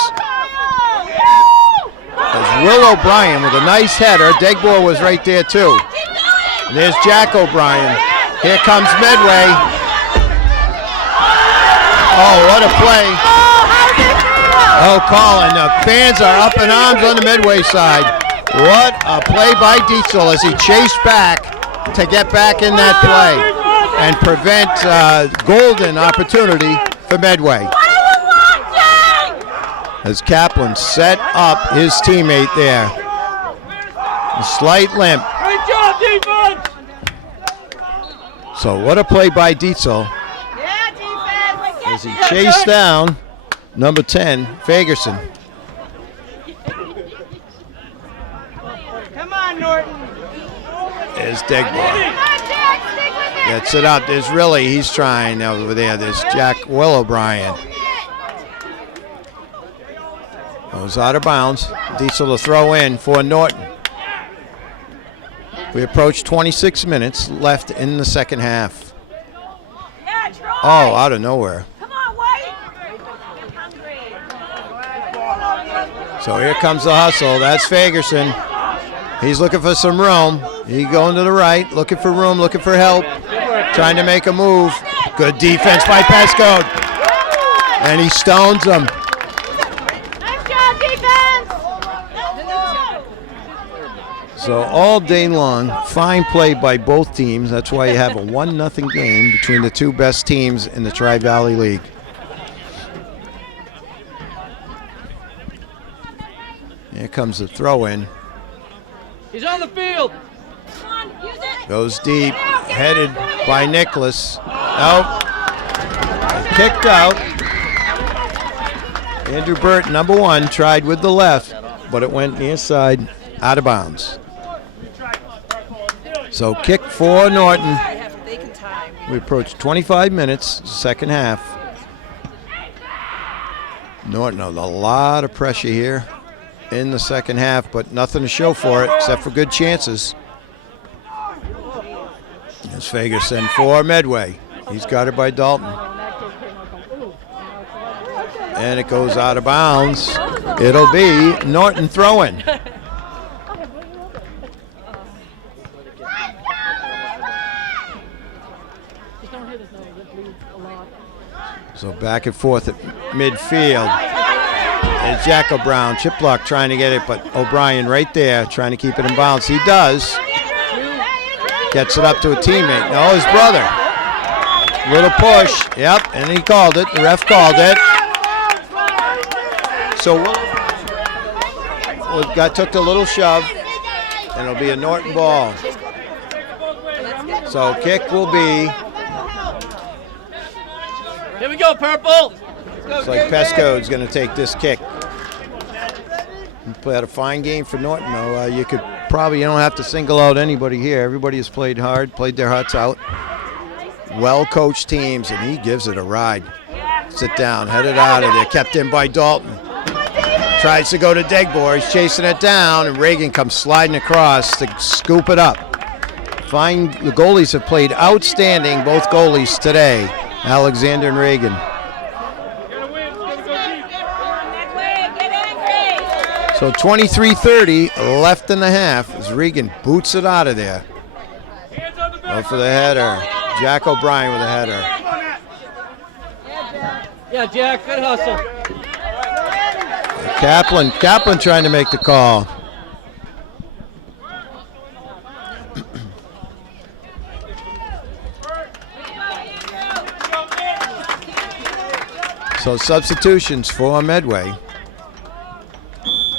There's Will O'Brien with a nice header. Degbor was right there too. There's Jack O'Brien. Here comes Medway. Oh, what a play. Oh, Colin, the fans are up in arms on the Medway side. What a play by Diesel as he chased back to get back in that play and prevent golden opportunity for Medway. As Kaplan set up his teammate there. A slight limp. Great job, defense! So what a play by Diesel as he chased down number 10, Fagerson. Come on, Norton. There's Degboy. Gets it up. There's really, he's trying over there. There's Jack Will O'Brien. Goes out of bounds. Diesel to throw in for Norton. We approach 26 minutes left in the second half. Oh, out of nowhere. Come on, White. So here comes the hustle. That's Fagerson. He's looking for some room. He going to the right, looking for room, looking for help, trying to make a move. Good defense by Pesco. And he stones him. Nice job, defense. So all day long, fine play by both teams. That's why you have a 1-0 game between the two best teams in the Tri-Valley League. Here comes the throw-in. He's on the field. Come on, use it. Goes deep, headed by Nicholas. Nope. Kicked out. Andrew Burt, number 1, tried with the left, but it went near side, out of bounds. So kick for Norton. We approach 25 minutes, second half. Norton under a lot of pressure here in the second half, but nothing to show for it except for good chances. There's Fagerson for Medway. He's got it by Dalton. And it goes out of bounds. It'll be Norton throwing. So back and forth at midfield. And Jack O'Brien, chip block trying to get it, but O'Brien right there trying to keep it in bounds. He does. Gets it up to a teammate. No, his brother. Little push. Yep, and he called it. The ref called it. So took the little shove, and it'll be a Norton ball. So kick will be. Here we go, Purple. Looks like Pesco's going to take this kick. He played a fine game for Norton, though. You don't have to single out anybody here. Everybody has played hard, played their hearts out. Well-coached teams, and he gives it a ride. Sit down, headed out of there, kept in by Dalton. Tries to go to Degboy, he's chasing it down, and Reagan comes sliding across to scoop it up. Fine, the goalies have played outstanding, both goalies today, Alexander and Reagan. So 23:30 left in the half as Regan boots it out of there. Go for the header. Jack O'Brien with a header. Yeah, Jack, good hustle. Kaplan trying to make the call. So substitutions for Medway.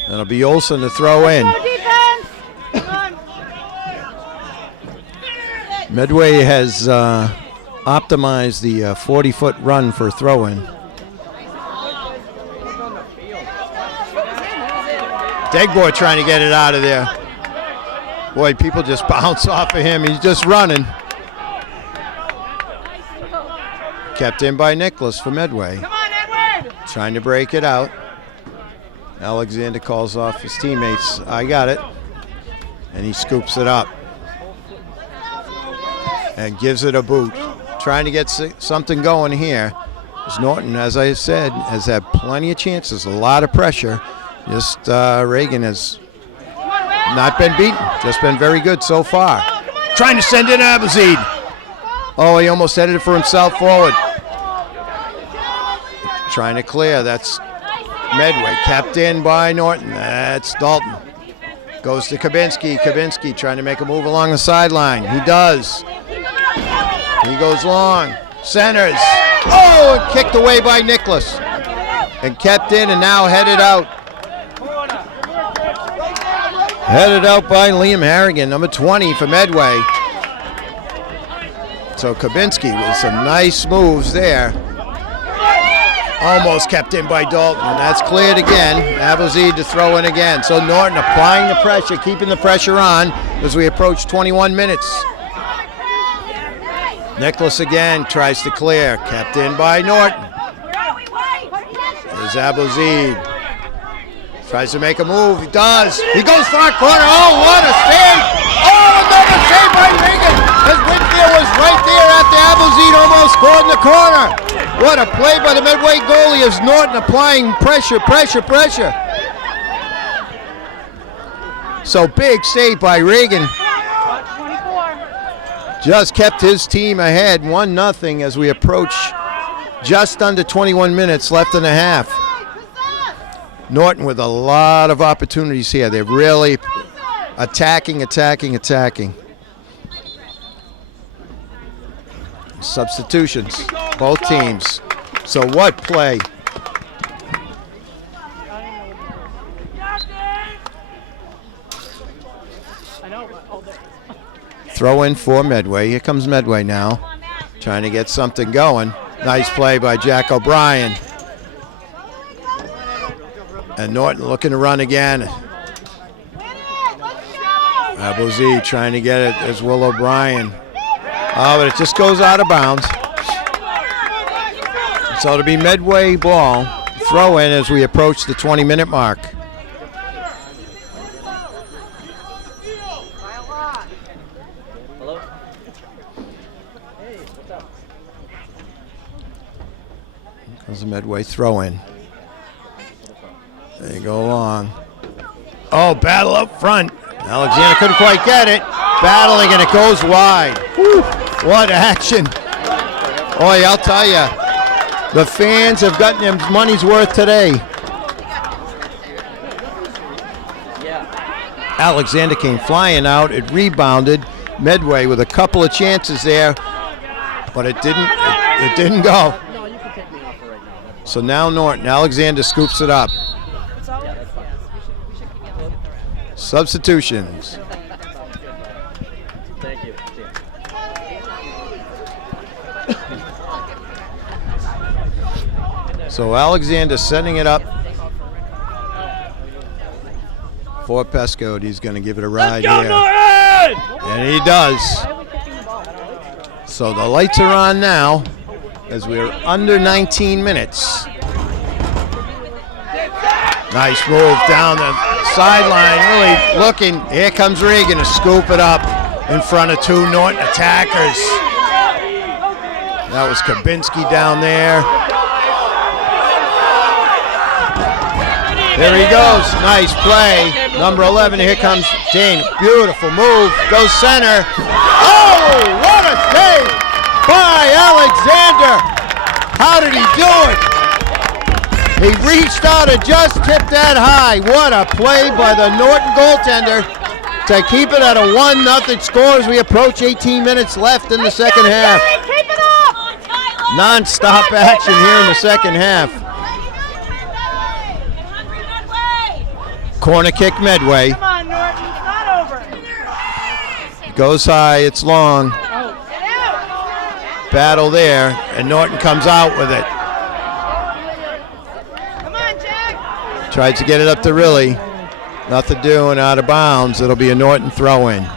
It'll be Olsen to throw in. Medway has optimized the 40-foot run for throw-in. Degboy trying to get it out of there. Boy, people just bounce off of him. He's just running. Kept in by Nicholas for Medway. Come on, Edward. Trying to break it out. Alexander calls off his teammates. I got it. And he scoops it up. And gives it a boot. Trying to get something going here. As Norton, as I said, has had plenty of chances, a lot of pressure. Just Reagan has not been beaten, just been very good so far. Come on, trying to send in Abazeed. Oh, he almost headed it for himself forward. Trying to clear. That's Medway. Kept in by Norton. That's Dalton. Goes to Kabinski. Kabinski trying to make a move along the sideline. He does. He goes long. Centers. Oh, and kicked away by Nicholas. And kept in and now headed out. Headed out by Liam Harrigan, number 20 for Medway. So Kabinski with some nice moves there. Almost kept in by Dalton, and that's cleared again. Abazeed to throw in again. So Norton applying the pressure, keeping the pressure on as we approach 21 minutes. Nicholas again tries to clear, kept in by Norton. There's Abazeed. Tries to make a move. He does. He goes far corner. Oh, what a save! Oh, another save by Reagan. As Whitfield was right there after Abazeed almost scored in the corner. What a play by the Medway goalie as Norton applying pressure. So big save by Reagan. Just kept his team ahead 1-0 as we approach just under 21 minutes left in the half. Norton with a lot of opportunities here. They're really attacking. Substitutions, both teams. So what play? Throw in for Medway. Here comes Medway now, trying to get something going. Nice play by Jack O'Brien. And Norton looking to run again. Abazeed trying to get it as Will O'Brien. Oh, but it just goes out of bounds. So it'll be Medway ball. Throw in as we approach the 20-minute mark. Hello? Hey, what's up? There's a Medway throw in. They go along. Oh, battle up front. Alexander couldn't quite get it. Battling, and it goes wide. Whew, what action. Boy, I'll tell you, the fans have gotten their money's worth today. Alexander came flying out. It rebounded. Medway with a couple of chances there, but it didn't go. So now Norton. Alexander scoops it up. Substitutions. Thank you. So Alexander setting it up for Pesco. He's going to give it a ride here. And he does. So the lights are on now as we're under 19 minutes. Nice move down the sideline, really looking. Here comes Regan to scoop it up in front of two Norton attackers. That was Kabinski down there. There he goes. Nice play. Number 11, here comes Dane. Beautiful move. Goes center. Oh, what a save by Alexander. How did he do it? He reached out and just tipped that high. What a play by the Norton goaltender to keep it at a 1-0 score as we approach 18 minutes left in the second half. Keep it up! Non-stop action here in the second half. Corner kick Medway. Come on, Norton. It's not over. Goes high, it's long. Battle there, and Norton comes out with it. Tried to get it up to Riley. Nothing doing, out of bounds. It'll be a Norton throw in.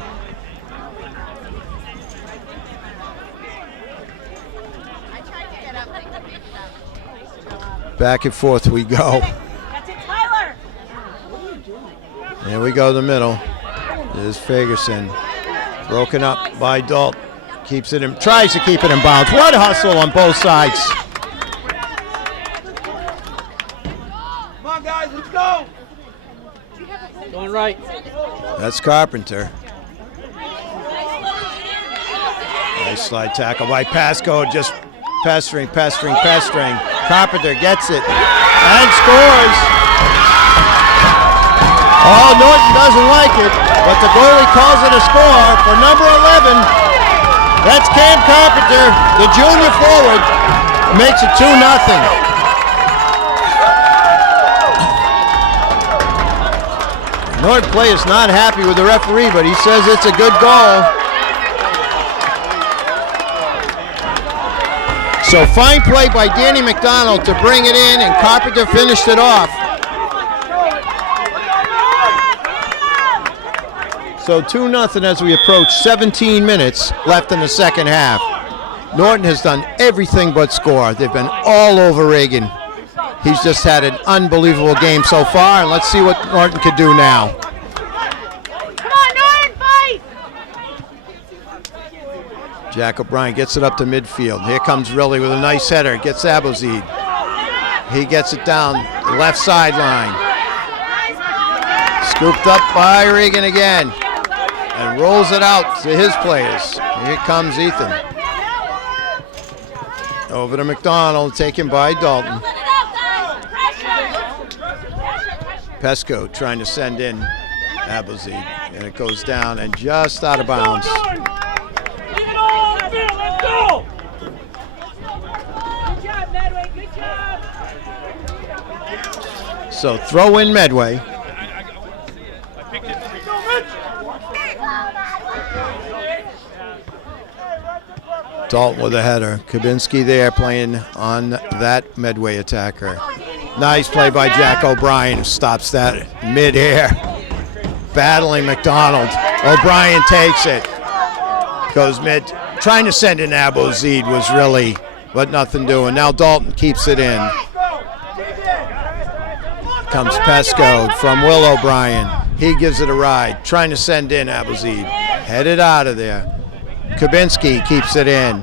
Back and forth we go. That's it, Tyler. Here we go to the middle. There's Fagerson. Broken up by Dalton. Keeps it in, tries to keep it in bounds. What a hustle on both sides. Guys, let's go! Going right. That's Carpenter. Nice slide tackle by Pasco, just pestering. Carpenter gets it and scores. Oh, Norton doesn't like it, but the goalie calls it a score for number 11. That's Cam Carpenter, the junior forward, makes it 2-0. Norton player is not happy with the referee, but he says it's a good goal. So fine play by Danny McDonald to bring it in, and Carpenter finished it off. So 2-0 as we approach 17 minutes left in the second half. Norton has done everything but score. They've been all over Reagan. He's just had an unbelievable game so far, and let's see what Norton can do now. Come on, Norton, fight! Jack O'Brien gets it up to midfield. Here comes Riley with a nice header. Gets Abelzeed. He gets it down the left sideline. Scooped up by Reagan again. And rolls it out to his players. Here comes Ethan. Over to McDonald, taken by Dalton. Pesco trying to send in Abelzeed, and it goes down and just out of bounds. Let's go! Good job, Medway. Good job. So throw in Medway. Dalton with a header. Kabinski there playing on that Medway attacker. Nice play by Jack O'Brien, who stops that mid-air. Battling McDonald. O'Brien takes it. Goes mid. Trying to send in Abelzeed was really, but nothing doing. Now Dalton keeps it in. Comes Pesco from Will O'Brien. He gives it a ride. Trying to send in Abelzeed. Headed out of there. Kabinski keeps it in.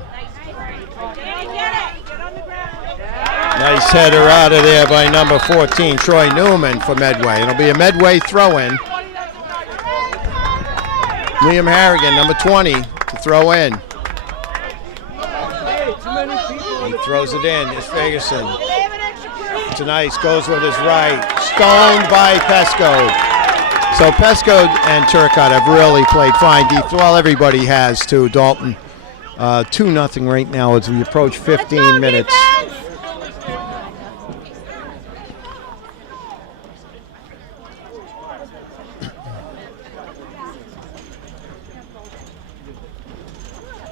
Nice header out of there by number 14, Troy Newman for Medway. It'll be a Medway throw-in. Liam Harrigan, number 20, to throw in. He throws it in. It's Ferguson. It's nice. Goes with his right. Stoned by Pesco. So Pesco and Turcotte have really played fine defense. Well, everybody has too. Dalton 2-0 right now as we approach 15 minutes.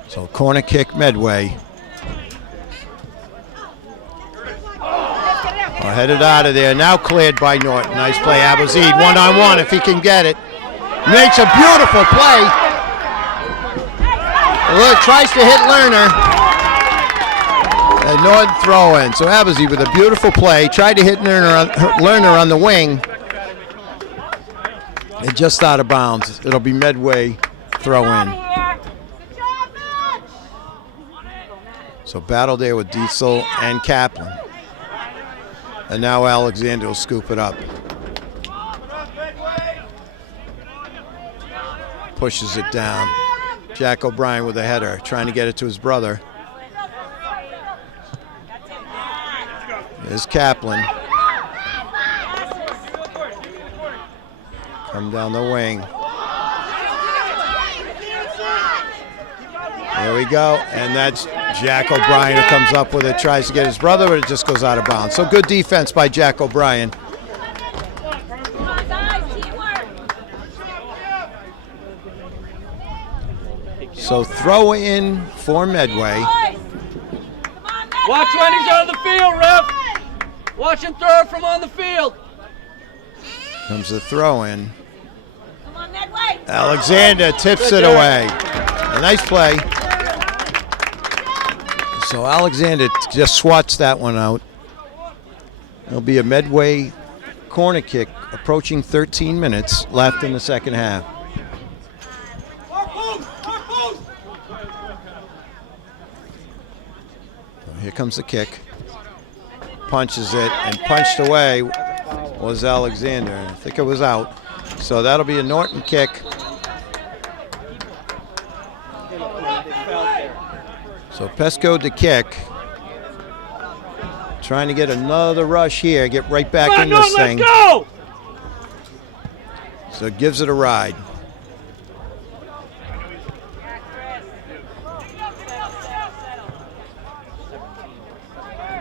So corner kick Medway. Headed out of there. Now cleared by Norton. Nice play, Abelzeed. One-on-one if he can get it. Makes a beautiful play. Look, tries to hit Lerner. And Norton throw in. So Abelzeed with a beautiful play. Tried to hit Lerner on the wing. And just out of bounds. It'll be Medway throw in. So battle there with Diesel and Kaplan. And now Alexander will scoop it up. Pushes it down. Jack O'Brien with a header, trying to get it to his brother. There's Kaplan. Come down the wing. There we go, and that's Jack O'Brien who comes up with it, tries to get his brother, but it just goes out of bounds. So good defense by Jack O'Brien. So throw in for Medway. Watch when he's on the field, ref. Watch him throw it from on the field. Comes the throw in. Come on, Medway. Alexander tips it away. A nice play. So Alexander just swats that one out. It'll be a Medway corner kick approaching 13 minutes left in the second half. Here comes the kick. Punches it, and punched away was Alexander. I think it was out. So that'll be a Norton kick. Pesco to kick. Trying to get another rush here. Get right back in this thing. Let's go! So it gives it a ride.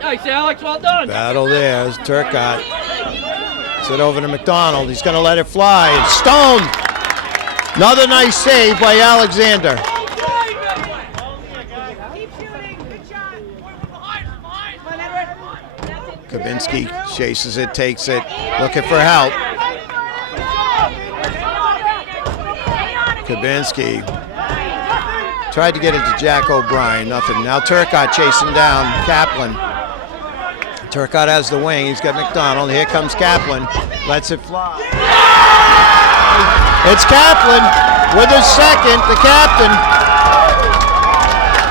Nice, Alex. Well done. Battle there as Turcotte. Sit over to McDonald. He's going to let it fly. It's stoned. Another nice save by Alexander. Kabinski chases it, takes it, looking for help. Kabinski tried to get it to Jack O'Brien, nothing. Now Turcotte chasing down Kaplan. Turcotte has the wing, he's got McDonald. Here comes Kaplan, lets it fly. It's Kaplan with his second, the captain.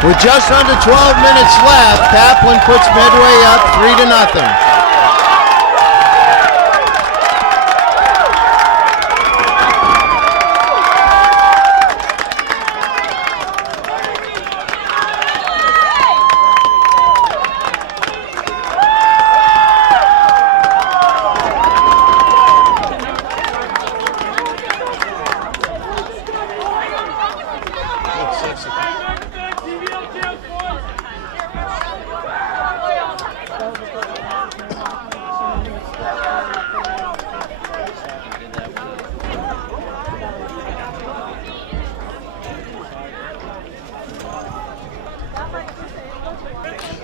With just under 12 minutes left, Kaplan puts Medway up 3-0.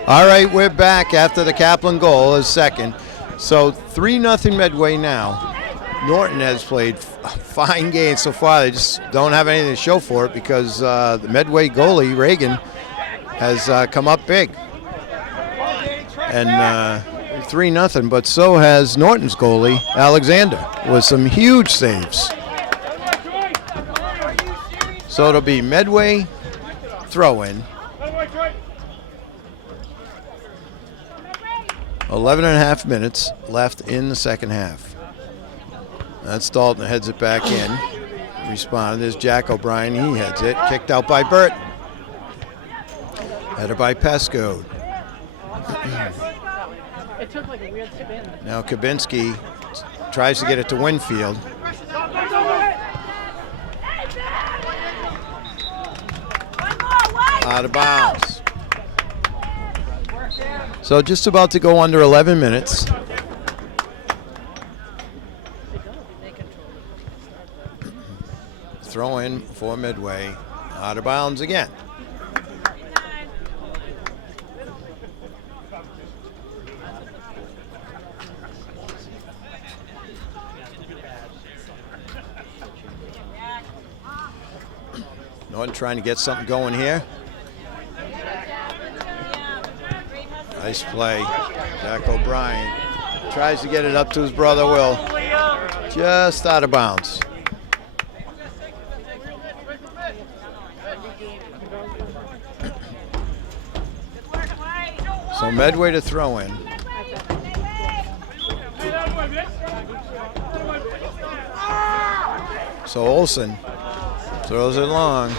All right, we're back after the Kaplan goal is second. So 3-0 Medway now. Norton has played fine games so far. They just don't have anything to show for it because the Medway goalie, Reagan, has come up big. And 3-0, but so has Norton's goalie, Alexander, with some huge saves. So it'll be Medway throw-in. 11.5 minutes left in the second half. That's Dalton, heads it back in. Responded is Jack O'Brien, he heads it. Kicked out by Burt. Headed by Pesco. It took like a weird spin. Now Kabinski tries to get it to Winfield. Out of bounds. So just about to go under 11 minutes. Throw in for Midway. Out of bounds again. Norton trying to get something going here. Nice play. Jack O'Brien tries to get it up to his brother Will. Just out of bounds. So Medway to throw in. So Olsen throws it long,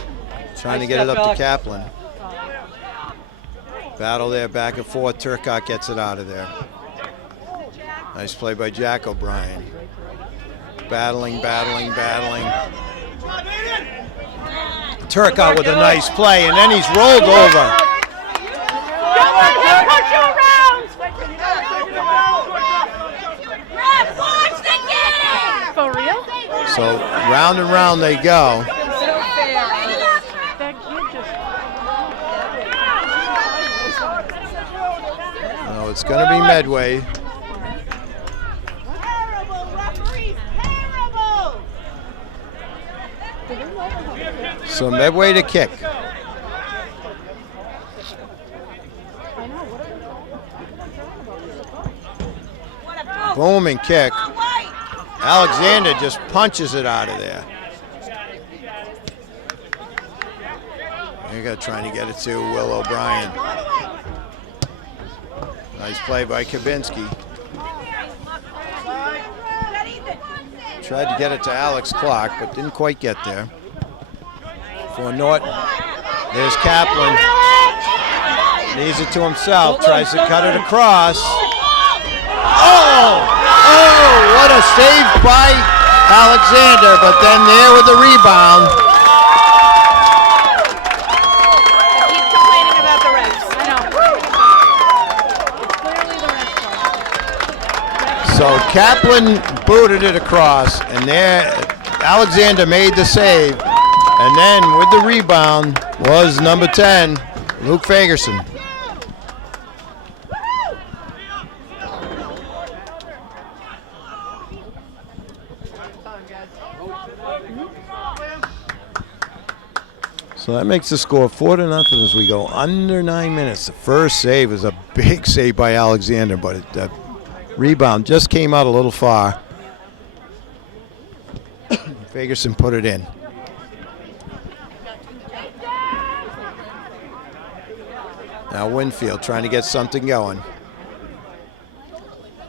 trying to get it up to Kaplan. Battle there, back and forth. Turcotte gets it out of there. Nice play by Jack O'Brien. Battling. Turcotte with a nice play, and then he's rolled over. Don't let him push you around! Ref, watch the game! For real? So round and round they go. No, it's going to be Medway. Terrible, referees, terrible! So Medway to kick. Booming kick. Alexander just punches it out of there. You got trying to get it to Will O'Brien. Nice play by Kabinski. Tried to get it to Alex Clark, but didn't quite get there. For Norton, there's Kaplan. Needs it to himself. Tries to cut it across. Oh! Oh! What a save by Alexander, but then there with the rebound. I keep complaining about the refs. I know. It's clearly the refs' fault. So Kaplan booted it across, and there Alexander made the save. And then with the rebound was number 10, Luke Fagerson. So that makes the score 4-0 as we go under 9 minutes. The first save is a big save by Alexander, but the rebound just came out a little far. Fagerson put it in. Now Winfield trying to get something going.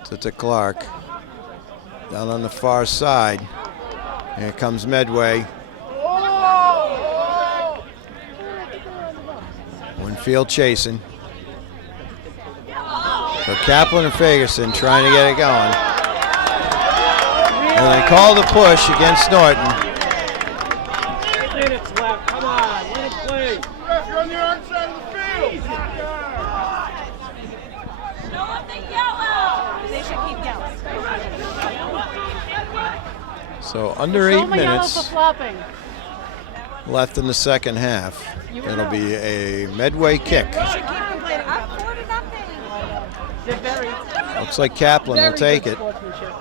To Clark. Down on the far side. Here comes Medway. Winfield chasing. So Kaplan and Fagerson trying to get it going. And they call the push against Norton. 8 minutes left. Come on, let it play. Ref, you're on the other side of the field. Show them the yellow. They should keep yelling. So under Show 8 them a yellow for minutes flopping. left in the second half. It'll be a Midway kick. They should keep complaining about the refs. They're very. Looks like Kaplan will take it. Sportsmanship.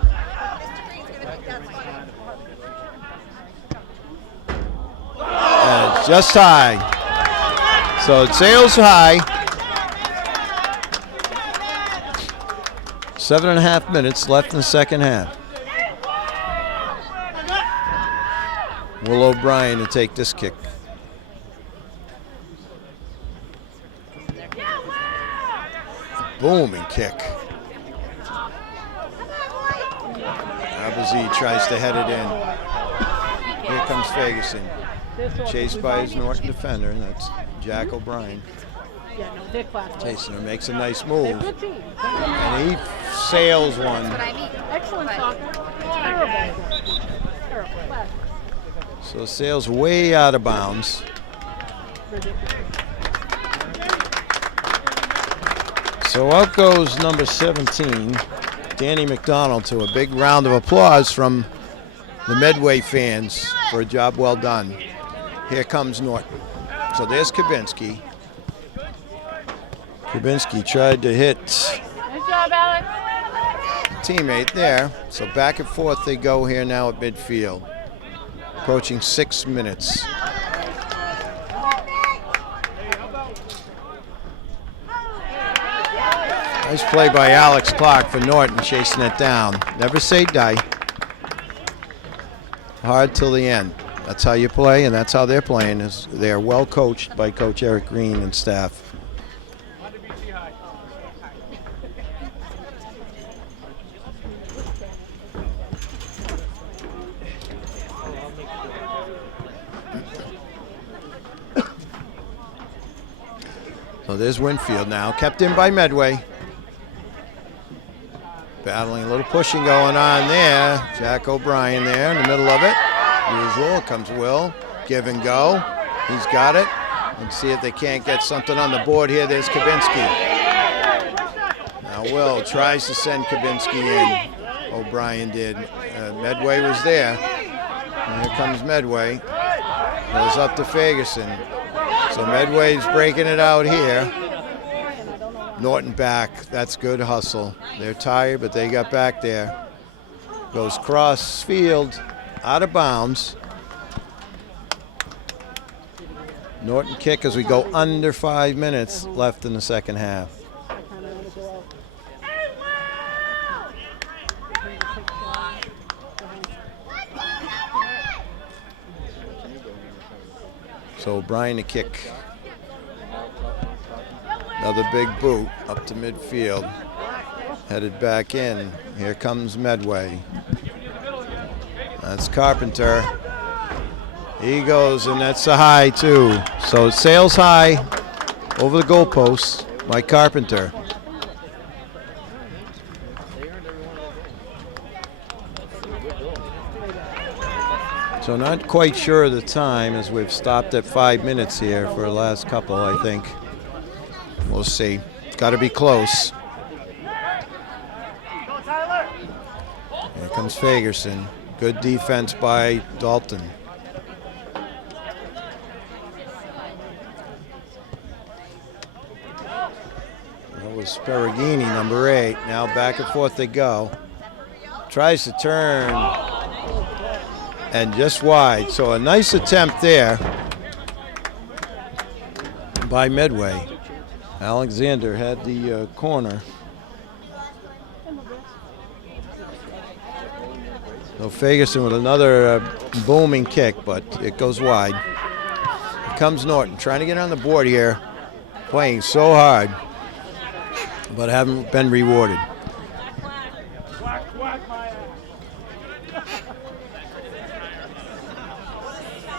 And it's just high. So it sails high. 7.5 minutes left in the second half. Will O'Brien to take this kick. Booming kick. Abazi tries to head it in. Here comes Fagerson. Chased by his Norton defender, and that's Jack O'Brien. Yeah, no, they're class. Jason makes a nice They're move, good team. and he sails one. Excellent soccer. Terrible. Terrible. Class. So sails way out of bounds. So out goes number 17, Danny McDonald, to a big round of applause from the Medway fans for a job well done. Here comes Norton. So there's Kabinski. Kabinski tried to hit Nice job, Alex. teammate there. So back and forth they go here now at midfield. Approaching 6 minutes. Nice play by Alex Clark for Norton, chasing it down. Never say die. Hard till the end. That's how you play, and that's how they're playing. Is they're well coached by Coach Eric Green and staff. So there's Winfield now, kept in by Medway. Battling, a little pushing going on there. Jack O'Brien there in the middle of it. Usual, comes Will, give and go. He's got it. Let's see if they can't get something on the board here. There's Kabinski. Now Will tries to send Kabinski in. O'Brien did. Medway was there. And here comes Medway. Goes up to Fagerson. So Medway's breaking it out here. Norton back. That's good hustle. They're tired, but they got back there. Goes cross field, out of bounds. Norton kick as we go under 5 minutes left in the second half. So O'Brien to kick. Another big boot up to midfield. Headed back in. Here comes Medway. That's Carpenter. He goes, and that's a high too. So it sails high over the goalposts. by Carpenter. So not quite sure of the time, as we've stopped at 5 minutes here for the last couple, I think. We'll see. Got to be close. Here comes Fagerson. Good defense by Dalton. That was Perugini, number 8. Now back and forth they go. Tries to turn. And just wide. So a nice attempt there by Medway. Alexander had the corner. So Fagerson with another booming kick, but it goes wide. Here comes Norton, trying to get on the board here. Playing so hard, but haven't been rewarded.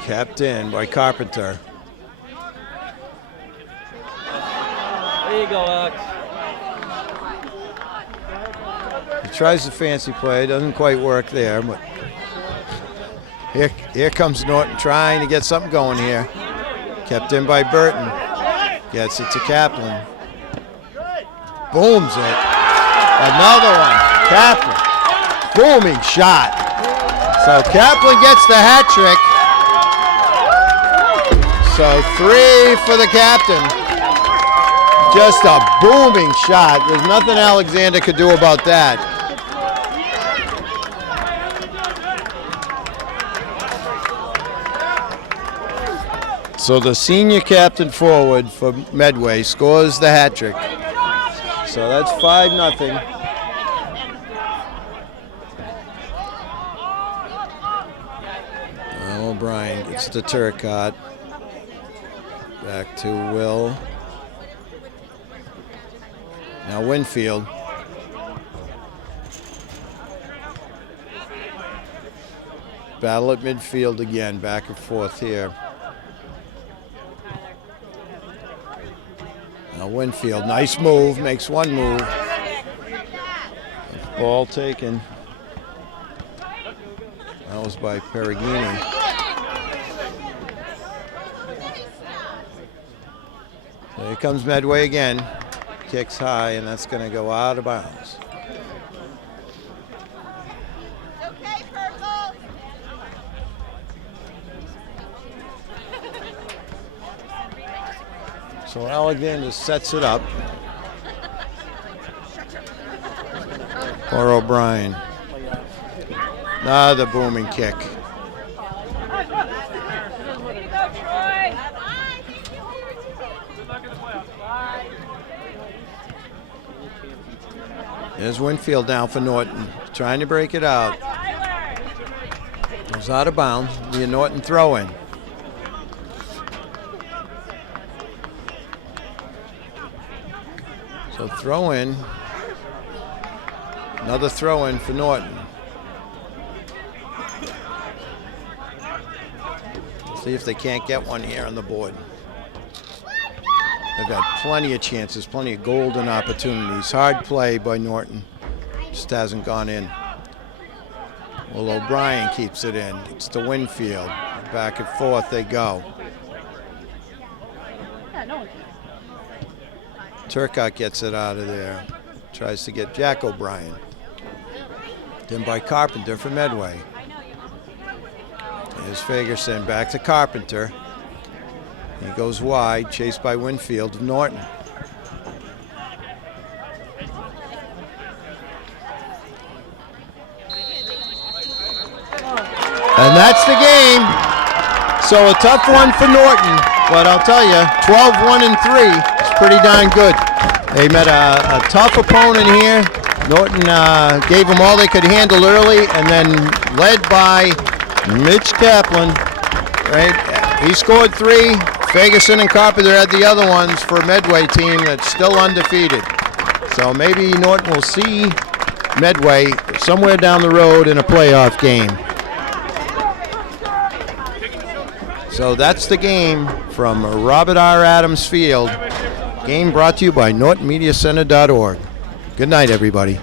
Kept in by Carpenter. There you go, Alex. He tries the fancy play, doesn't quite work there, but here comes Norton trying to get something going here. Kept in by Burton. Gets it to Kaplan. Booms it. Another one. Kaplan. Booming shot. So Kaplan gets the hat trick. So 3 for the captain. Just a booming shot. There's nothing Alexander could do about that. So the senior captain forward for Medway scores the hat trick. So that's 5-0. O'Brien gets the Turcotte. Back to Will. Now Winfield. Battle at midfield again, back and forth here. Now Winfield, nice move, makes one move. Ball taken. That was by Perugini. So here comes Medway again. Kicks high, and that's going to go out of bounds. Okay, Purple. So Alexander sets it up for O'Brien. Another booming kick. There's Winfield down for Norton, trying to break it out. Goes out of bounds. The Norton throw in. So throw in. Another throw in for Norton. See if they can't get one here on the board. They've had plenty of chances, plenty of golden opportunities. Hard play by Norton. Just hasn't gone in. Well, O'Brien keeps it in. It's to Winfield. Back and forth they go. Turcotte gets it out of there. Tries to get Jack O'Brien. Then by Carpenter for Medway. There's Fagerson back to Carpenter. He goes wide, chased by Winfield of Norton. And that's the game. So a tough one for Norton, but I'll tell you, 12-1-3 is pretty darn good. They met a tough opponent here. Norton gave them all they could handle early, and then led by Mitch Kaplan. Right, he scored 3. Fagerson and Carpenter had the other ones for a Medway team that's still undefeated. So maybe Norton will see Medway somewhere down the road in a playoff game. So that's the game from Robert R. Adams Field Game brought to you by NortonMediaCenter.org. Good night, everybody.